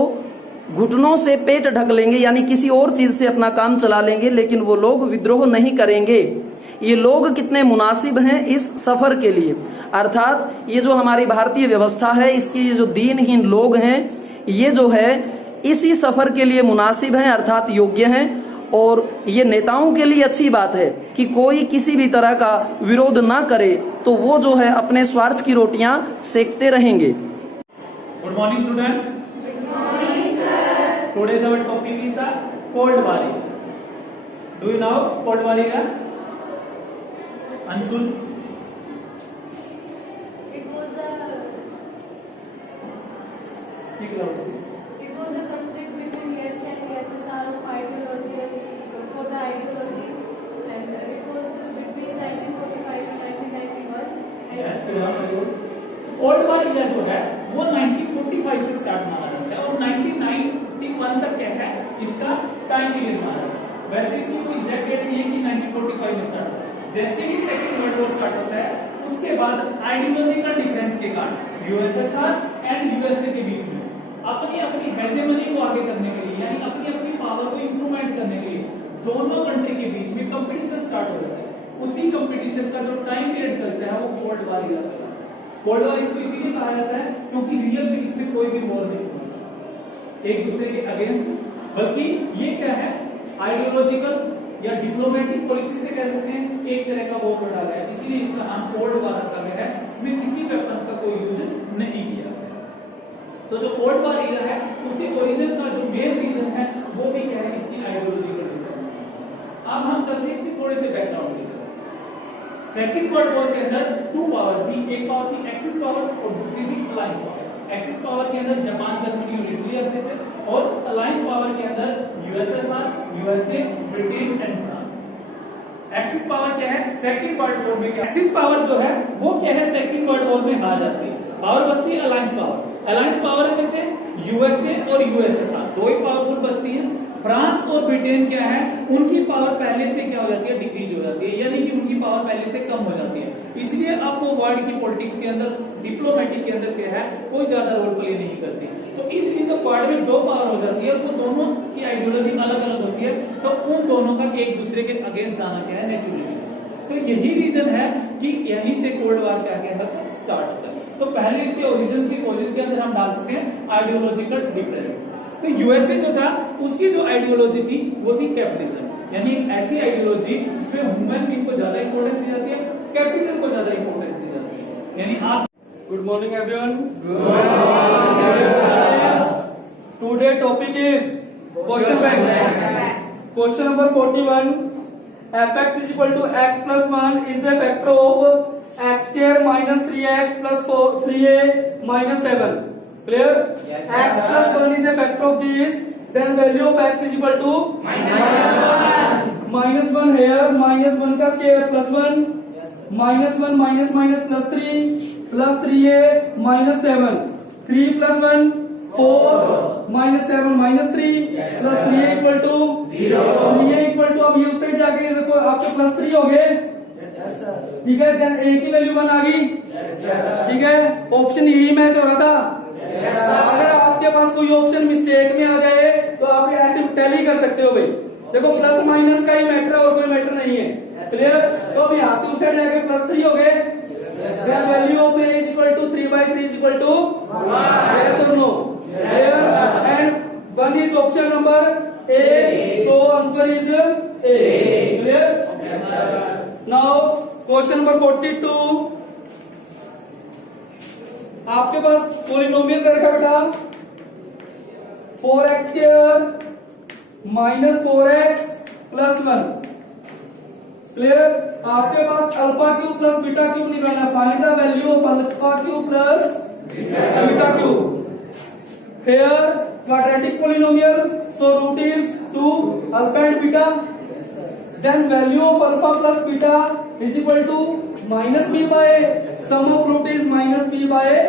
घुटनों से पेट ढक लेंगे, यानी किसी और चीज से अपना काम चला लेंगे, लेकिन वो लोग विद्रोह नहीं करेंगे। ये लोग कितने मुनासिब हैं इस सफर के लिए। अर्थात ये जो हमारी भारतीय व्यवस्था है, इसके ये जो दीनहीन लोग हैं, ये जो है इसी सफर के लिए मुनासिब हैं, अर्थात योग्य हैं। और ये नेताओं के लिए अच्छी बात है कि कोई किसी भी तरह का विरोध ना करे, तो वो जो है अपने स्वार्थ की रोटियां सेकते रहेंगे। Good morning students. Good morning sir. Today's our topic is the cold war. Do you know cold war? Anshul? It was a conflict between US and USSR of ideology for the ideology, and it was between 1945 and 1991. Yes, cold war India जो है वो 1945 से start माना जाता है और 1991 तक क्या है इसका टाइम पीरियड माना जाता है। वैसे इसकी कोई एग्जैक्ट डेट नहीं है कि 1945 में स्टार्ट। जैसे ही सेकंड वर्ल्ड वॉर स्टार्ट होता है उसके बाद आइडियोलॉजिकल डिफरेंस के कारण यूएसएसआर एंड यूएसए के बीच में अपनी अपनी हेजेमनी को आगे करने के लिए, यानी अपनी अपनी पावर को इंप्रूवमेंट करने के लिए दोनों कंट्री के बीच में कंपटीशन स्टार्ट हो जाता है। उसी कंपटीशन का जो टाइम पीरियड चलता है वो कोल्ड वॉर कहलाता है। कोल्ड वॉर इसको इसीलिए कहा जाता है क्योंकि रियल में इसमें कोई भी वॉर नहीं होता एक दूसरे के अगेंस्ट, बल्कि ये क्या है आइडियोलॉजिकल या डिप्लोमेटिक पॉलिसी से कह सकते हैं एक तरह का वॉर डाला है। इसीलिए इसका नाम कोल्ड वॉर रखा गया है। इसमें किसी वेपन्स का कोई यूज नहीं किया गया। तो जो कोल्ड वॉर एरा है उसके ओरिजिन का जो मेन रीजन है वो भी क्या है इसकी आइडियोलॉजिकल डिफरेंस। अब हम चलते हैं इसके थोड़े से बैकग्राउंड की तरफ। सेकंड वर्ल्ड वॉर के अंदर टू पावर्स थी, एक पावर थी एक्सिस पावर और दूसरी थी अलायंस पावर। एक्सिस पावर के अंदर जापान, जर्मनी और इटली आते थे और अलायंस पावर के अंदर USSR, USA, Britain and France. Axis power क्या है सेकंड वर्ल्ड वॉर में, एक्सिस पावर जो है वो क्या है सेकंड वर्ल्ड वॉर में हार जाती है। पावर बचती है अलायंस पावर। अलायंस पावर में से यूएसए और यूएसएसआर दो ही पावरफुल बचती है। फ्रांस और ब्रिटेन क्या है, उनकी पावर पहले से क्या हो जाती है, डिक्रीज हो जाती है, यानी कि उनकी पावर पहले से कम हो जाती है। इसलिए आपको वर्ल्ड की पॉलिटिक्स के अंदर, डिप्लोमेटिक के अंदर क्या है, कोई ज्यादा रोल प्ले नहीं करती। तो इसलिए तो वर्ल्ड में दो पावर हो जाती है, वो दोनों की आइडियोलॉजी अलग अलग होती है, तो उन दोनों का एक दूसरे के अगेंस्ट जाना क्या है, नेचुरली। तो यही रीजन है कि यहीं से कोल्ड वॉर क्या है स्टार्ट होता है। तो पहले इसके ओरिजिन की कोशिश के अंदर हम डाल सकते हैं आइडियोलॉजिकल डिफरेंस। तो यूएसए जो था, उसकी जो आइडियोलॉजी थी वो थी कैपिटलिज्म, यानी एक ऐसी आइडियोलॉजी जिसमें ह्यूमन बीइंग को ज्यादा इंपॉर्टेंस दी जाती है, कैपिटल को ज्यादा इंपॉर्टेंस दी जाती है। यानी आप good morning everyone. Today topic is question bank. Question number 41, fx is equal to x plus 1 is a factor of x square minus 3x plus 3a minus 7. Clear? Yes, x plus 1 is a factor of this, then value of x is equal to minus 1 here, minus 1 का square plus 1, minus 1 minus minus plus 3 plus 3a minus 7, 3 plus 1 4 minus 7 minus 3 plus 3a equal to 0, 3a equal to, अब ये उस side जाके देखो आपके plus 3 हो गए, ठीक है, देन a की वैल्यू 1 आ गई, ठीक है, ऑप्शन यही मैच हो रहा था। अगर आपके पास कोई ऑप्शन मिस्टेक में आ जाए तो आप ऐसे टैली कर सकते हो भाई, देखो प्लस माइनस का ही मैटर है और कोई मैटर नहीं है। क्लियर? तो अब यहाँ से उस साइड जाके प्लस 3 हो गए, then value of a is equal to 3/3 is equal to 1. Yes or no? Yes. And 1 is option number A, so answer is A. Clear? Yes, sir. Now question number 42, आपके पास polynomial कर रखा बेटा 4x square minus 4x plus 1. Clear? आपके पास alpha cube plus beta cube निकालना है, find the value of alpha cube plus beta cube. Here quadratic polynomial, so root is 2 alpha and beta, then value of alpha plus beta is equal to minus b by a, sum of root is minus b by a,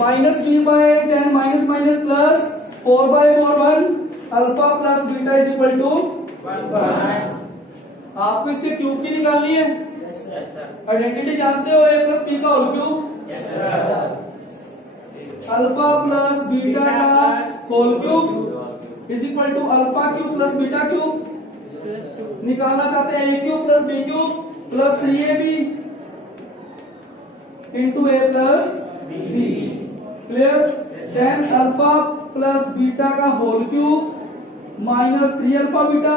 minus b by a, then minus minus plus 4 by 4 1, alpha plus beta is equal to 1. आपको इसके cube की निकालनी है, identity जानते हो, a plus b का whole cube, alpha plus beta का whole cube is equal to alpha cube plus beta cube. निकालना चाहते हैं a cube plus b cube plus 3ab into a plus b। Clear? Then alpha plus beta का whole cube minus 3 alpha beta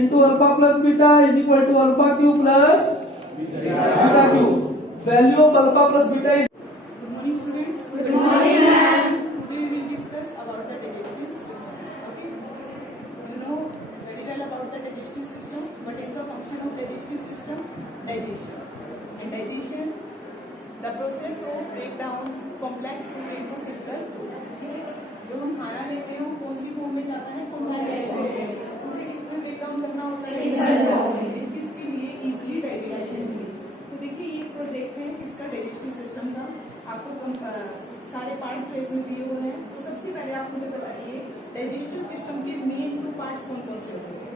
into alpha plus beta is equal to alpha cube plus beta cube. Value of alpha plus beta is Good morning, ma'am. Today we will discuss about the digestive system. Okay. You know very well about the digestive system. What is the function of digestive system? Digestion. And digestion, the process of breakdown complex food into simple food. जो हम खाना लेते हैं कौन सी form में जाता है, complex form में, उसे किस में ब्रेक डाउन करना होता है, किसके लिए इजीली डाइजेशन। तो देखिए ये प्रोजेक्ट है किसका, डाइजेस्टिव सिस्टम का। आपको सारे पार्ट जो इसमें दिए हुए हैं, तो सबसे पहले आप मुझे बताइए डाइजेस्टिव सिस्टम के मेन 2 पार्ट्स कौन कौन से होते हैं,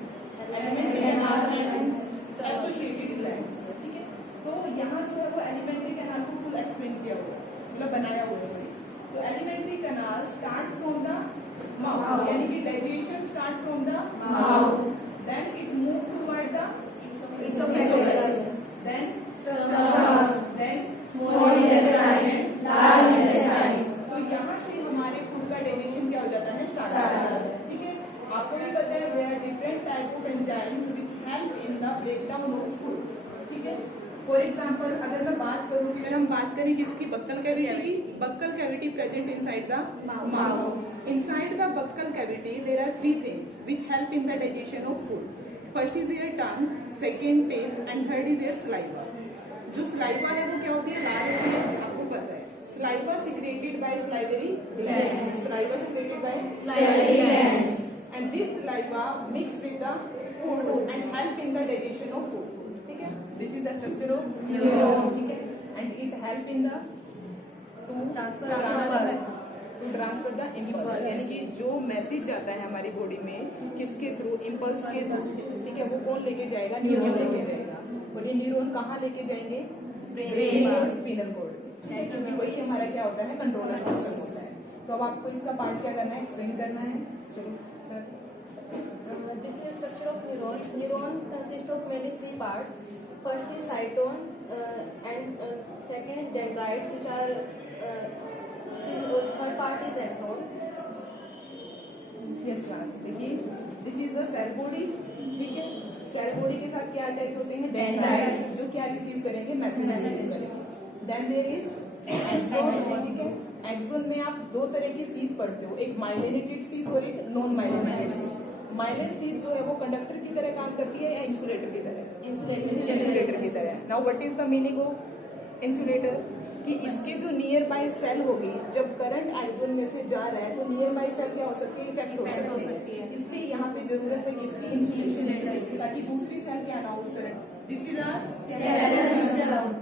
एसोसिएटेड ग्लैंड्स। ठीक है, तो यहाँ जो है वो एलिमेंट्री कैनाल को फुल एक्सप्लेन किया हुआ, मतलब बनाया हुआ है। तो alimentary canal start from the mouth, यानी कि digestion start from the mouth, then it move toward the esophagus, then small intestine, large intestine। तो यहाँ से हमारे फूड का डाइजेशन क्या हो जाता है, स्टार्ट हो जाता है। ठीक है, आपको ये पता है there are different type of enzymes which help in the breakdown of food. ठीक है, फॉर एग्जांपल अगर मैं बात करूँ, अगर हम बात करें किसकी, बक्कल कैविटी की, buccal cavity present inside the mouth. Inside the buccal cavity there are 3 things which help in the digestion of food. First is your tongue, second teeth and third is your saliva. जो saliva है वो क्या होती है, लाल होती है, आपको पता है। Saliva secreted by salivary glands, saliva secreted by salivary glands, and this saliva mix with the food and help in the digestion of food. ठीक है, this is the structure of neuron. ठीक है, and it help in the transfer to transfer the impulse, यानी कि जो message जाता है हमारी बॉडी में किसके थ्रू, इम्पल्स के थ्रू, ठीक है, वो कौन लेके जाएगा, न्यूरॉन लेके जाएगा। और ये न्यूरॉन कहाँ लेके जाएंगे, ब्रेन और स्पिनल कॉर्ड, क्योंकि वही हमारा क्या होता है, कंट्रोलर सिस्टम होता है। तो अब आपको इसका पार्ट क्या करना है, एक्सप्लेन करना है। चलो This is structure of neuron. Neuron consists of mainly three parts. First is cytone and second is dendrites, which are third part is axon. Yes class, देखिए this is the cell body, ठीक है। Cell body के साथ क्या attach होते हैं, dendrites, जो क्या रिसीव करेंगे, मैसेज रिसीव करेंगे। देन देयर इज एक्सोन, ठीक है। एक्सोन में आप दो तरह की सीट पढ़ते हो, एक माइलिनेटेड सीट और एक non myelinated seat. Myelin seat जो है वो कंडक्टर की तरह काम करती है या इंसुलेटर की तरह, इंसुलेटर की तरह। Now what is the meaning of insulator, कि इसके जो नियर बाय सेल होगी, जब करंट एक्सोन में से जा रहा है तो नियर बाय सेल क्या हो सकती है, इफेक्ट हो सकती है। इसलिए यहाँ पे जरूरत है किसकी, इंसुलेशन, ताकि दूसरी सेल क्या ना उस current. This is our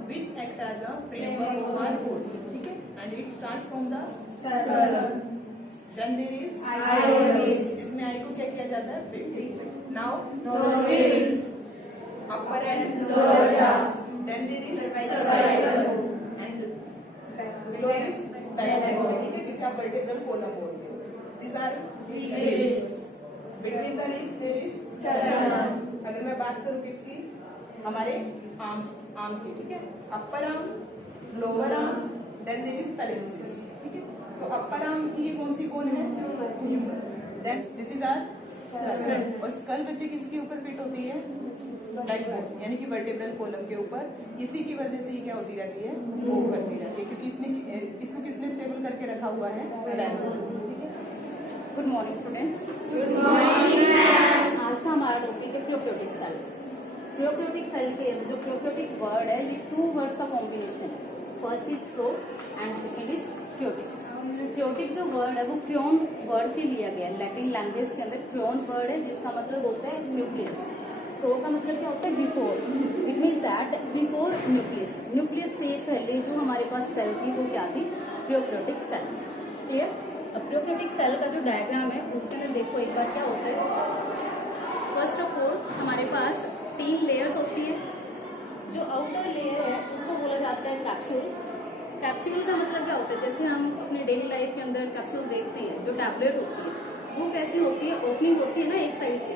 which act as a framework of our body, ठीक है, and it start from the skull. Then there is iris, इसमें आई को क्या किया जाता है, fit. Now nostrils, upper and lower jaw, then there is cervical and below is backbone, ठीक है, जिसे आप वर्टेब्रल कॉलम बोलते हो। This are ribs, between the ribs there is sternum. अगर मैं बात करूं किसकी, हमारे आर्म्स, आर्म की, ठीक है, upper arm, lower arm, then there is phalanges, ठीक है। तो अपर आर्म की कौन सी बोन है, humerus. Then this is our skull, और स्कल बच्चे किसके ऊपर फिट होती है, बैकबोन, यानी कि वर्टेब्रल कॉलम के ऊपर। इसी की वजह से ये क्या होती रहती है, मूव करती रहती है, क्योंकि इसको किसने स्टेबल करके रखा हुआ है, बैकबोन, ठीक है। Good morning students. Good morning, ma'am. आज का हमारा टॉपिक है प्रोकैरियोटिक सेल। प्रोकैरियोटिक सेल के जो प्रोकैरियोटिक वर्ड है, ये टू वर्ड्स का कॉम्बिनेशन है। First is pro and second is क्रियोटिक। क्रियोटिक जो वर्ड है वो क्रियोन वर्ड से लिया गया है। लैटिन लैंग्वेज के अंदर क्रियोन वर्ड है, जिसका मतलब होता है न्यूक्लियस। प्रो का मतलब क्या होता है, before. It means that before nucleus. Nucleus से पहले जो हमारे पास सेल थी वो क्या थी, प्रोकैरियोटिक सेल्स। क्लियर। अब प्रोकैरियोटिक सेल का जो डायग्राम है उसके अंदर देखो एक बार क्या होता है। फर्स्ट ऑफ ऑल हमारे पास 3 लेयर्स होती है। जो आउटर लेयर है उसको बोला जाता है कैप्सूल। कैप्सूल का मतलब क्या होता है, जैसे हम अपने डेली लाइफ के अंदर कैप्सूल देखते हैं, जो टैबलेट होती है वो कैसी होती है, ओपनिंग होती है ना एक साइड से,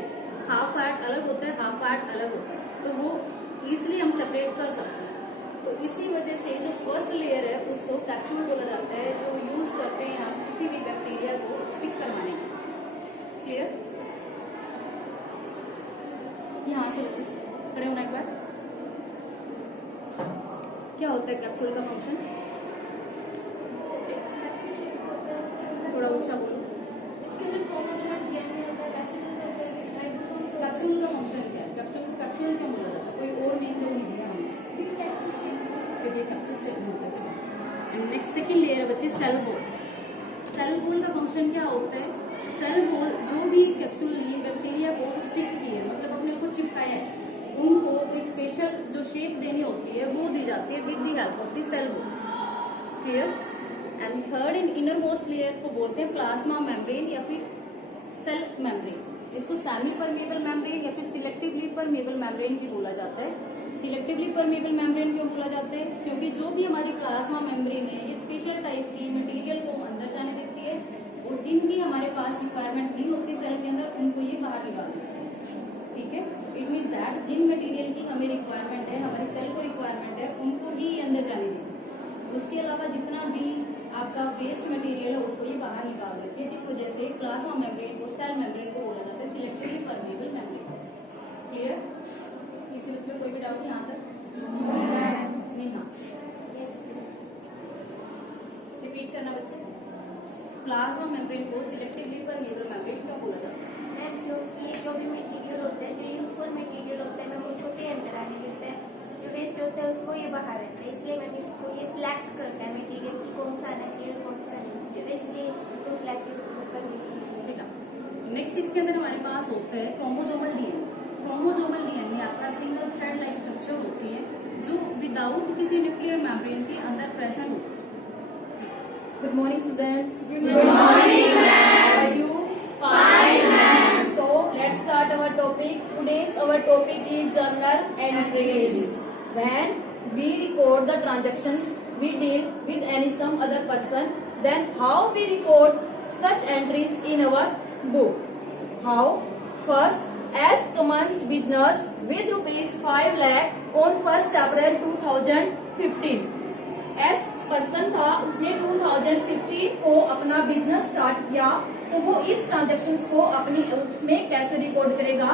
हाफ पार्ट अलग होता है, हाफ पार्ट अलग होता है, तो वो इजिली हम सेपरेट कर सकते हैं। तो इसी वजह से जो फर्स्ट लेयर है उसको कैप्सूल बोला जाता है, जो यूज करते हैं हम किसी भी बैक्टीरिया को स्टिक करवाने के। क्लियर। यहाँ से बच्चे खड़े होना एक बार। क्या होता है कैप्सूल का फंक्शन, थोड़ा ऊंचा बोलो। इसके अंदर क्रोमोसोम डीएनए होता है, वेसिकल्स होते हैं, राइबोसोम। कैप्सूल का फंक्शन क्या है, कैप्सूल क्यों बोला जाता है, कोई और नेम क्यों नहीं दिया हमने, क्योंकि कैप्सूल से होता है। एंड नेक्स्ट सेकंड लेयर है बच्चे सेल वॉल। सेल वॉल का फंक्शन क्या होता है, सेल वॉल जो भी कैप्सूल ने बैक्टीरिया को स्टिक की है, मतलब अपने ऊपर चिपकाया है, उनको कोई स्पेशल जो शेप देनी होती है वो दी जाती है with the help of the cell wall. Clear. And third in inner most layer को बोलते हैं प्लाज्मा मेम्ब्रेन या फिर सेल मेम्ब्रेन। इसको सेमी परमेबल मेम्ब्रेन या फिर सिलेक्टिवली परमेबल मेम्ब्रेन भी बोला जाता है। सिलेक्टिवली परमेबल मेम्ब्रेन क्यों बोला जाता है, क्योंकि जो भी हमारी प्लाज्मा मेम्ब्रेन है ये स्पेशल टाइप की मटेरियल को अंदर जाने देती है, और जिनकी हमारे पास रिक्वायरमेंट नहीं होती सेल के अंदर उनको ये बाहर निकाल देती है। ठीक है। इट मीन्स दैट जिन मटेरियल की हमें रिक्वायरमेंट है, हमारे सेल को रिक्वायरमेंट है, उनको ही अंदर जाने देती है। उसके अलावा जितना भी आपका वेस्ट मटेरियल है उसको ये बाहर निकाल देती है, जिस वजह से प्लाज्मा मेम्ब्रेन को सेल मेम्ब्रेन को बोला जाता है सिलेक्टिवली परमेबल मेम्ब्रेन। क्लियर। किसी बच्चे को कोई भी डाउट यहाँ तक नहीं? हाँ, रिपीट करना बच्चे। प्लाज्मा मेम्ब्रेन को सिलेक्टिवली परमेबल मेम्ब्रेन क्यों बोला जाता है? मैम क्योंकि जो भी मटेरियल होता है, जो यूजफुल मटेरियल होता है, मैम उसको भी अंदर आने देता है, जो वेस्ट होता है उसको ये बाहर रखता है। इसलिए मैम इसको ये सिलेक्ट करता है मटेरियल की कौन सा आना चाहिए और कौन सा नहीं, इसलिए तो सिलेक्टिव करने। नेक्स्ट इसके अंदर हमारे पास होता है क्रोमोसोमल डीएनए। क्रोमोसोमल डीएनए आपका सिंगल थ्रेड लाइक स्ट्रक्चर होती है, जो विदाउट किसी न्यूक्लियर मेम्ब्रेन के अंदर प्रेजेंट होती है। Good morning, students. Good morning, ma'am. How are you? Fine, ma'am. So let's start our topic. Today's our topic is journal entries. When we record the transactions we deal with any some other person, then how we record such entries in our book? How? First, as commenced business with rupees 5 lakh on 1st April 2015. S person था, उसने 2015 को अपना business start किया, तो वो इस transactions को अपनी उसमें कैसे रिकॉर्ड करेगा?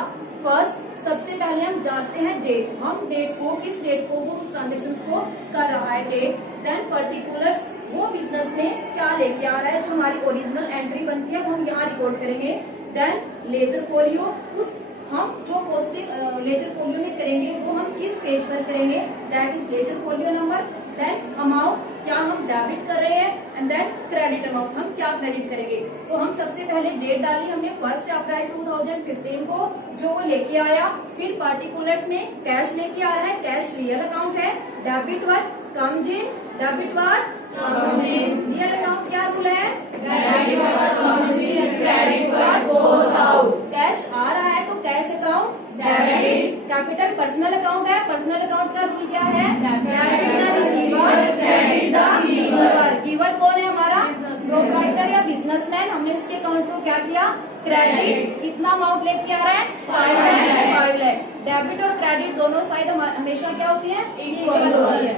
फर्स्ट, सबसे पहले हम डालते हैं डेट। हम डेट को, किस डेट को वो उस ट्रांजेक्शन्स को कर रहा है, डेट। देन पर्टिकुलर्स, वो बिजनेस में क्या लेके आ रहा है, जो हमारी ओरिजिनल एंट्री बनती है वो हम यहाँ रिकॉर्ड करेंगे। देन लेजर फोलियो, उस हम जो पोस्टिंग लेजर फोलियो में करेंगे वो हम किस पेज पर करेंगे, that is ledger folio number. Then amount, क्या हम डेबिट कर रहे हैं, एंड देन क्रेडिट अमाउंट, हम क्या क्रेडिट करेंगे। तो हम सबसे पहले डेट डाली हमने 1 अप्रैल 2015 को, जो वो लेके आया। फिर पार्टिकुलर्स में कैश लेके आ रहा है, कैश रियल अकाउंट है। Debit word comes in, debit word real account क्या रूल है, Debit word comes in, credit word goes out. Cash आ रहा है तो cash account debit. Capital personal account है, पर्सनल अकाउंट का रूल क्या है, debit the receiver, credit the giver. Giver कौन है हमारा, प्रोप्राइटर या बिजनेसमैन। हमने उसके अकाउंट को क्या किया, क्रेडिट। कितना अमाउंट लेके आ रहा है, 5 लाख। डेबिट और क्रेडिट दोनों साइड हमेशा क्या होती है, इक्वल होती है।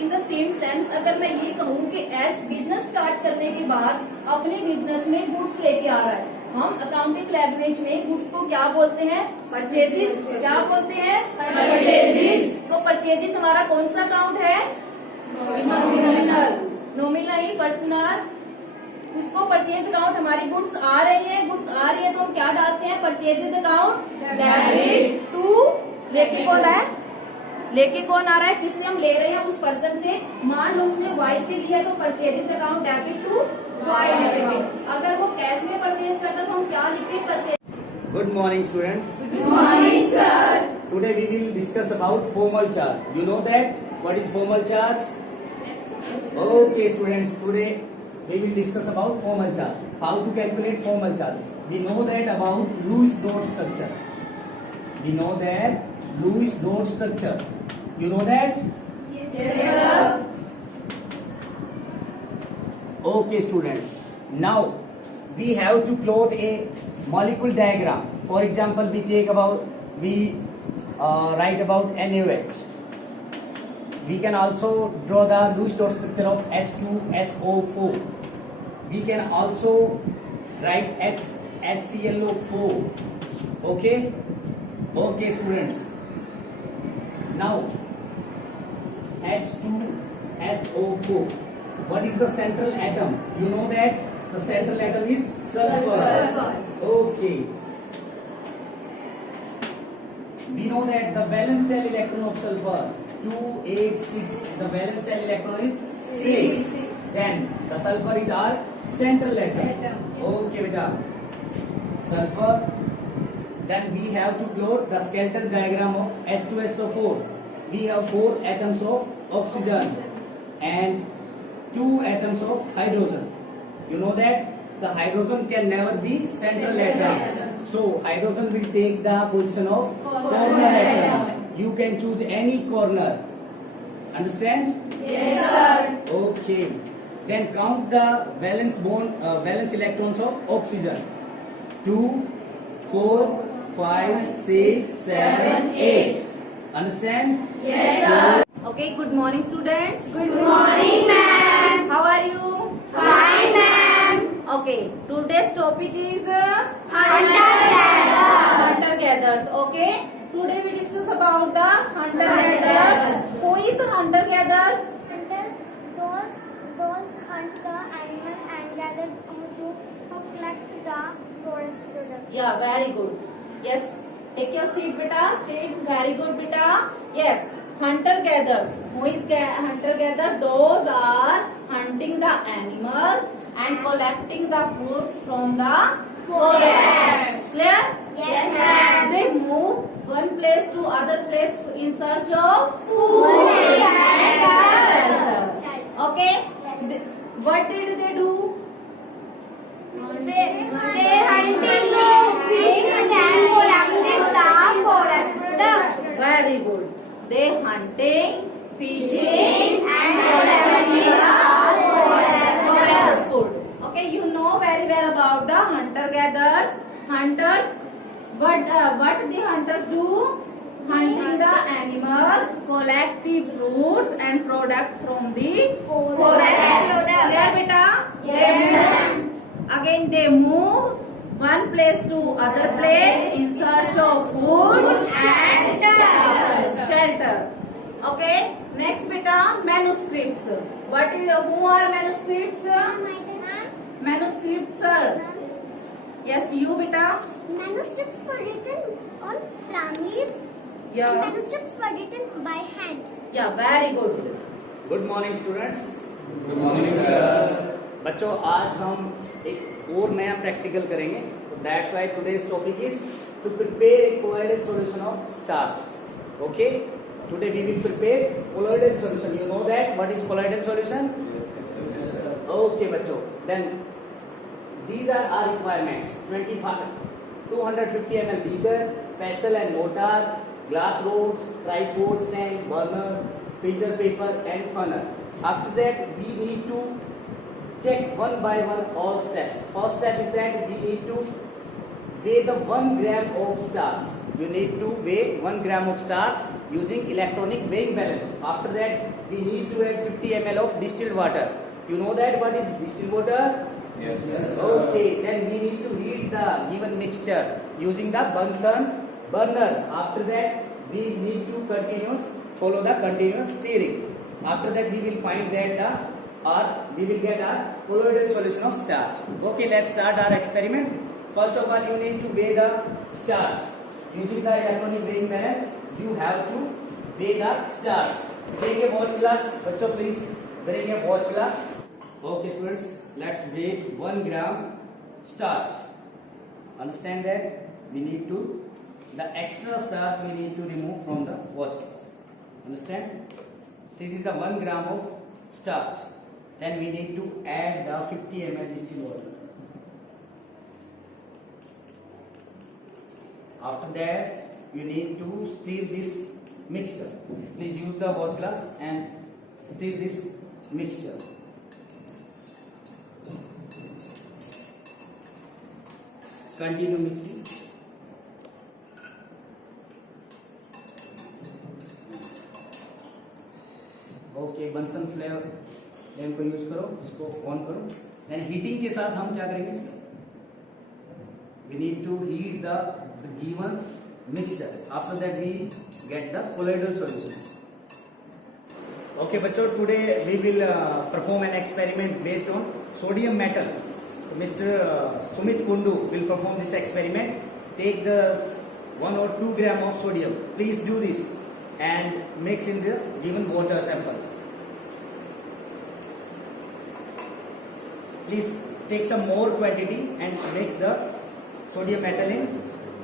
इन द सेम सेंस, अगर मैं ये कहूँ कि एस बिजनेस स्टार्ट करने के बाद अपने बिजनेस में गुड्स लेके आ रहा है, हम अकाउंटिंग लैंग्वेज में गुड्स को क्या बोलते हैं, परचेजेस। क्या बोलते हैं, परचेजेस। तो परचेजेस हमारा कौन सा अकाउंट है, नॉमिनल। नॉमिनल नहीं, पर्सनल। उसको परचेज अकाउंट, हमारी गुड्स आ रही है, तो हम क्या डालते हैं, परचेजेस अकाउंट डेबिट टू। लेके कौन रहा है, लेके कौन आ रहा है, किससे हम ले रहे हैं, उस पर्सन से। मान लो उसने वाई से लिया है तो purchases account debit to Y लिखेंगे। अगर वो कैश में परचेज करता तो हम क्या लिखते, purchase. Good morning, students. Good morning, sir. Today we will discuss about formal charge. You know that what is formal charge? Okay, students. Today we will discuss about formal charge. How to calculate formal charge? We know that about Lewis dot structure. We know that Lewis dot structure. You know that? Yes, sir. Okay, students. Now we have to plot a molecule diagram. For example, we write about NaOH. We can also draw the Lewis dot structure of H2SO4. We can also write HClO4. Okay? Okay, students. Now H2SO4. What is the central atom? You know that the central atom is sulfur. Okay. We know that the valence shell electron of sulfur 286. The valence shell electron is 6. Then the sulfur is our central atom. Okay, beta. Sulfur. Then we have to plot the skeleton diagram of H2SO4. We have 4 atoms of oxygen and 2 atoms of hydrogen. You know that the hydrogen can never be central atom. So hydrogen will take the position of corner atom. You can choose any corner. Understand? Yes, sir. Okay. Then count the valence electrons of oxygen. 2, 4, 5, 6, 7, 8. Understand? Yes, sir. Okay, good morning, students. Good morning, ma'am. How are you? Fine, ma'am. Okay, today's topic is Hunter-gatherers. Hunter-gatherers. Okay, today we discuss about the hunter-gatherers. Who is the hunter-gatherers? Those hunt the animal and gather to collect the forest products. Yeah, very good. Yes, take your seat, beta. Sit. Very good, beta. Yes, hunter-gatherers. Who is hunter-gatherer? Those are hunting the animals and collecting the fruits from the forest. Clear? Yes, ma'am. They move one place to other place in search of Food. Okay. What did they do? They hunted fish and collected the forest products. Very good. They hunting, fishing and collecting the forest food. Okay, you know very well about the hunter-gatherers. Hunters, what the hunters do? Hunting the animals, collect the fruits and products from the forest. Clear, beta? Yes. Again, they move one place to other place in search of food and shelter. Okay. Next, beta, manuscripts. Who are manuscripts? Manuscripts, sir. Yes, you, beta. Manuscripts were written on palm leaves. Yeah. And manuscripts were written by hand. Yeah, very good. Good morning students. Good morning sir. बच्चों आज हम एक और नया practical करेंगे, तो that's why today's topic is to prepare a colloidal solution of starch. Okay, today we will prepare colloidal solution. You know that what is colloidal solution? Okay बच्चों, then these are our requirements: 250 ml beaker, pestle and mortar, glass rods, tripod stand, burner, filter paper and funnel. After that we need to check one by one all steps. First step is that we need to weigh the 1 gram of starch. You need to weigh 1 gram of starch using electronic weighing balance. After that we need to add 50 ml of distilled water. You know that what is distilled water? Yes. Okay, then we need to heat the given mixture using the Bunsen burner. After that we need to follow the continuous stirring. After that we will find that we will get our colloidal solution of starch. Okay, let's start our experiment. First of all, you need to weigh the starch using the electronic weighing balance. You have to weigh the starch. Take a watch glass, bachcho please bring a watch glass. Okay students, let's weigh 1 gram starch. Understand that we need to, the extra starch we need to remove from the watch glass. Understand? This is the 1 gram of starch. Then we need to add the 50 ml distilled water. After that you need to stir this mixture. Please use the watch glass and stir this mixture. Continue mixing. Okay, Bunsen flame को use करो, इसको on करो। Then heating के साथ हम क्या करेंगे इसमें? We need to heat the given mixture. After that we get the colloidal solution. Okay बच्चों, today we will perform an experiment based on sodium metal. Mr. Sumit Kundu will perform this experiment. Take the 1 or 2 gram of sodium. Please do this and mix in the given water sample. Please take some more quantity and mix the sodium metal in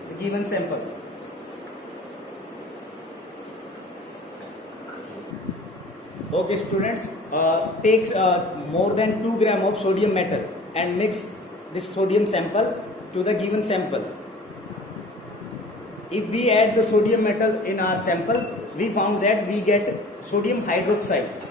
the given sample. Okay students, takes more than 2 gram of sodium metal and mix this sodium sample to the given sample. If we add the sodium metal in our sample, we found that we get sodium hydroxide.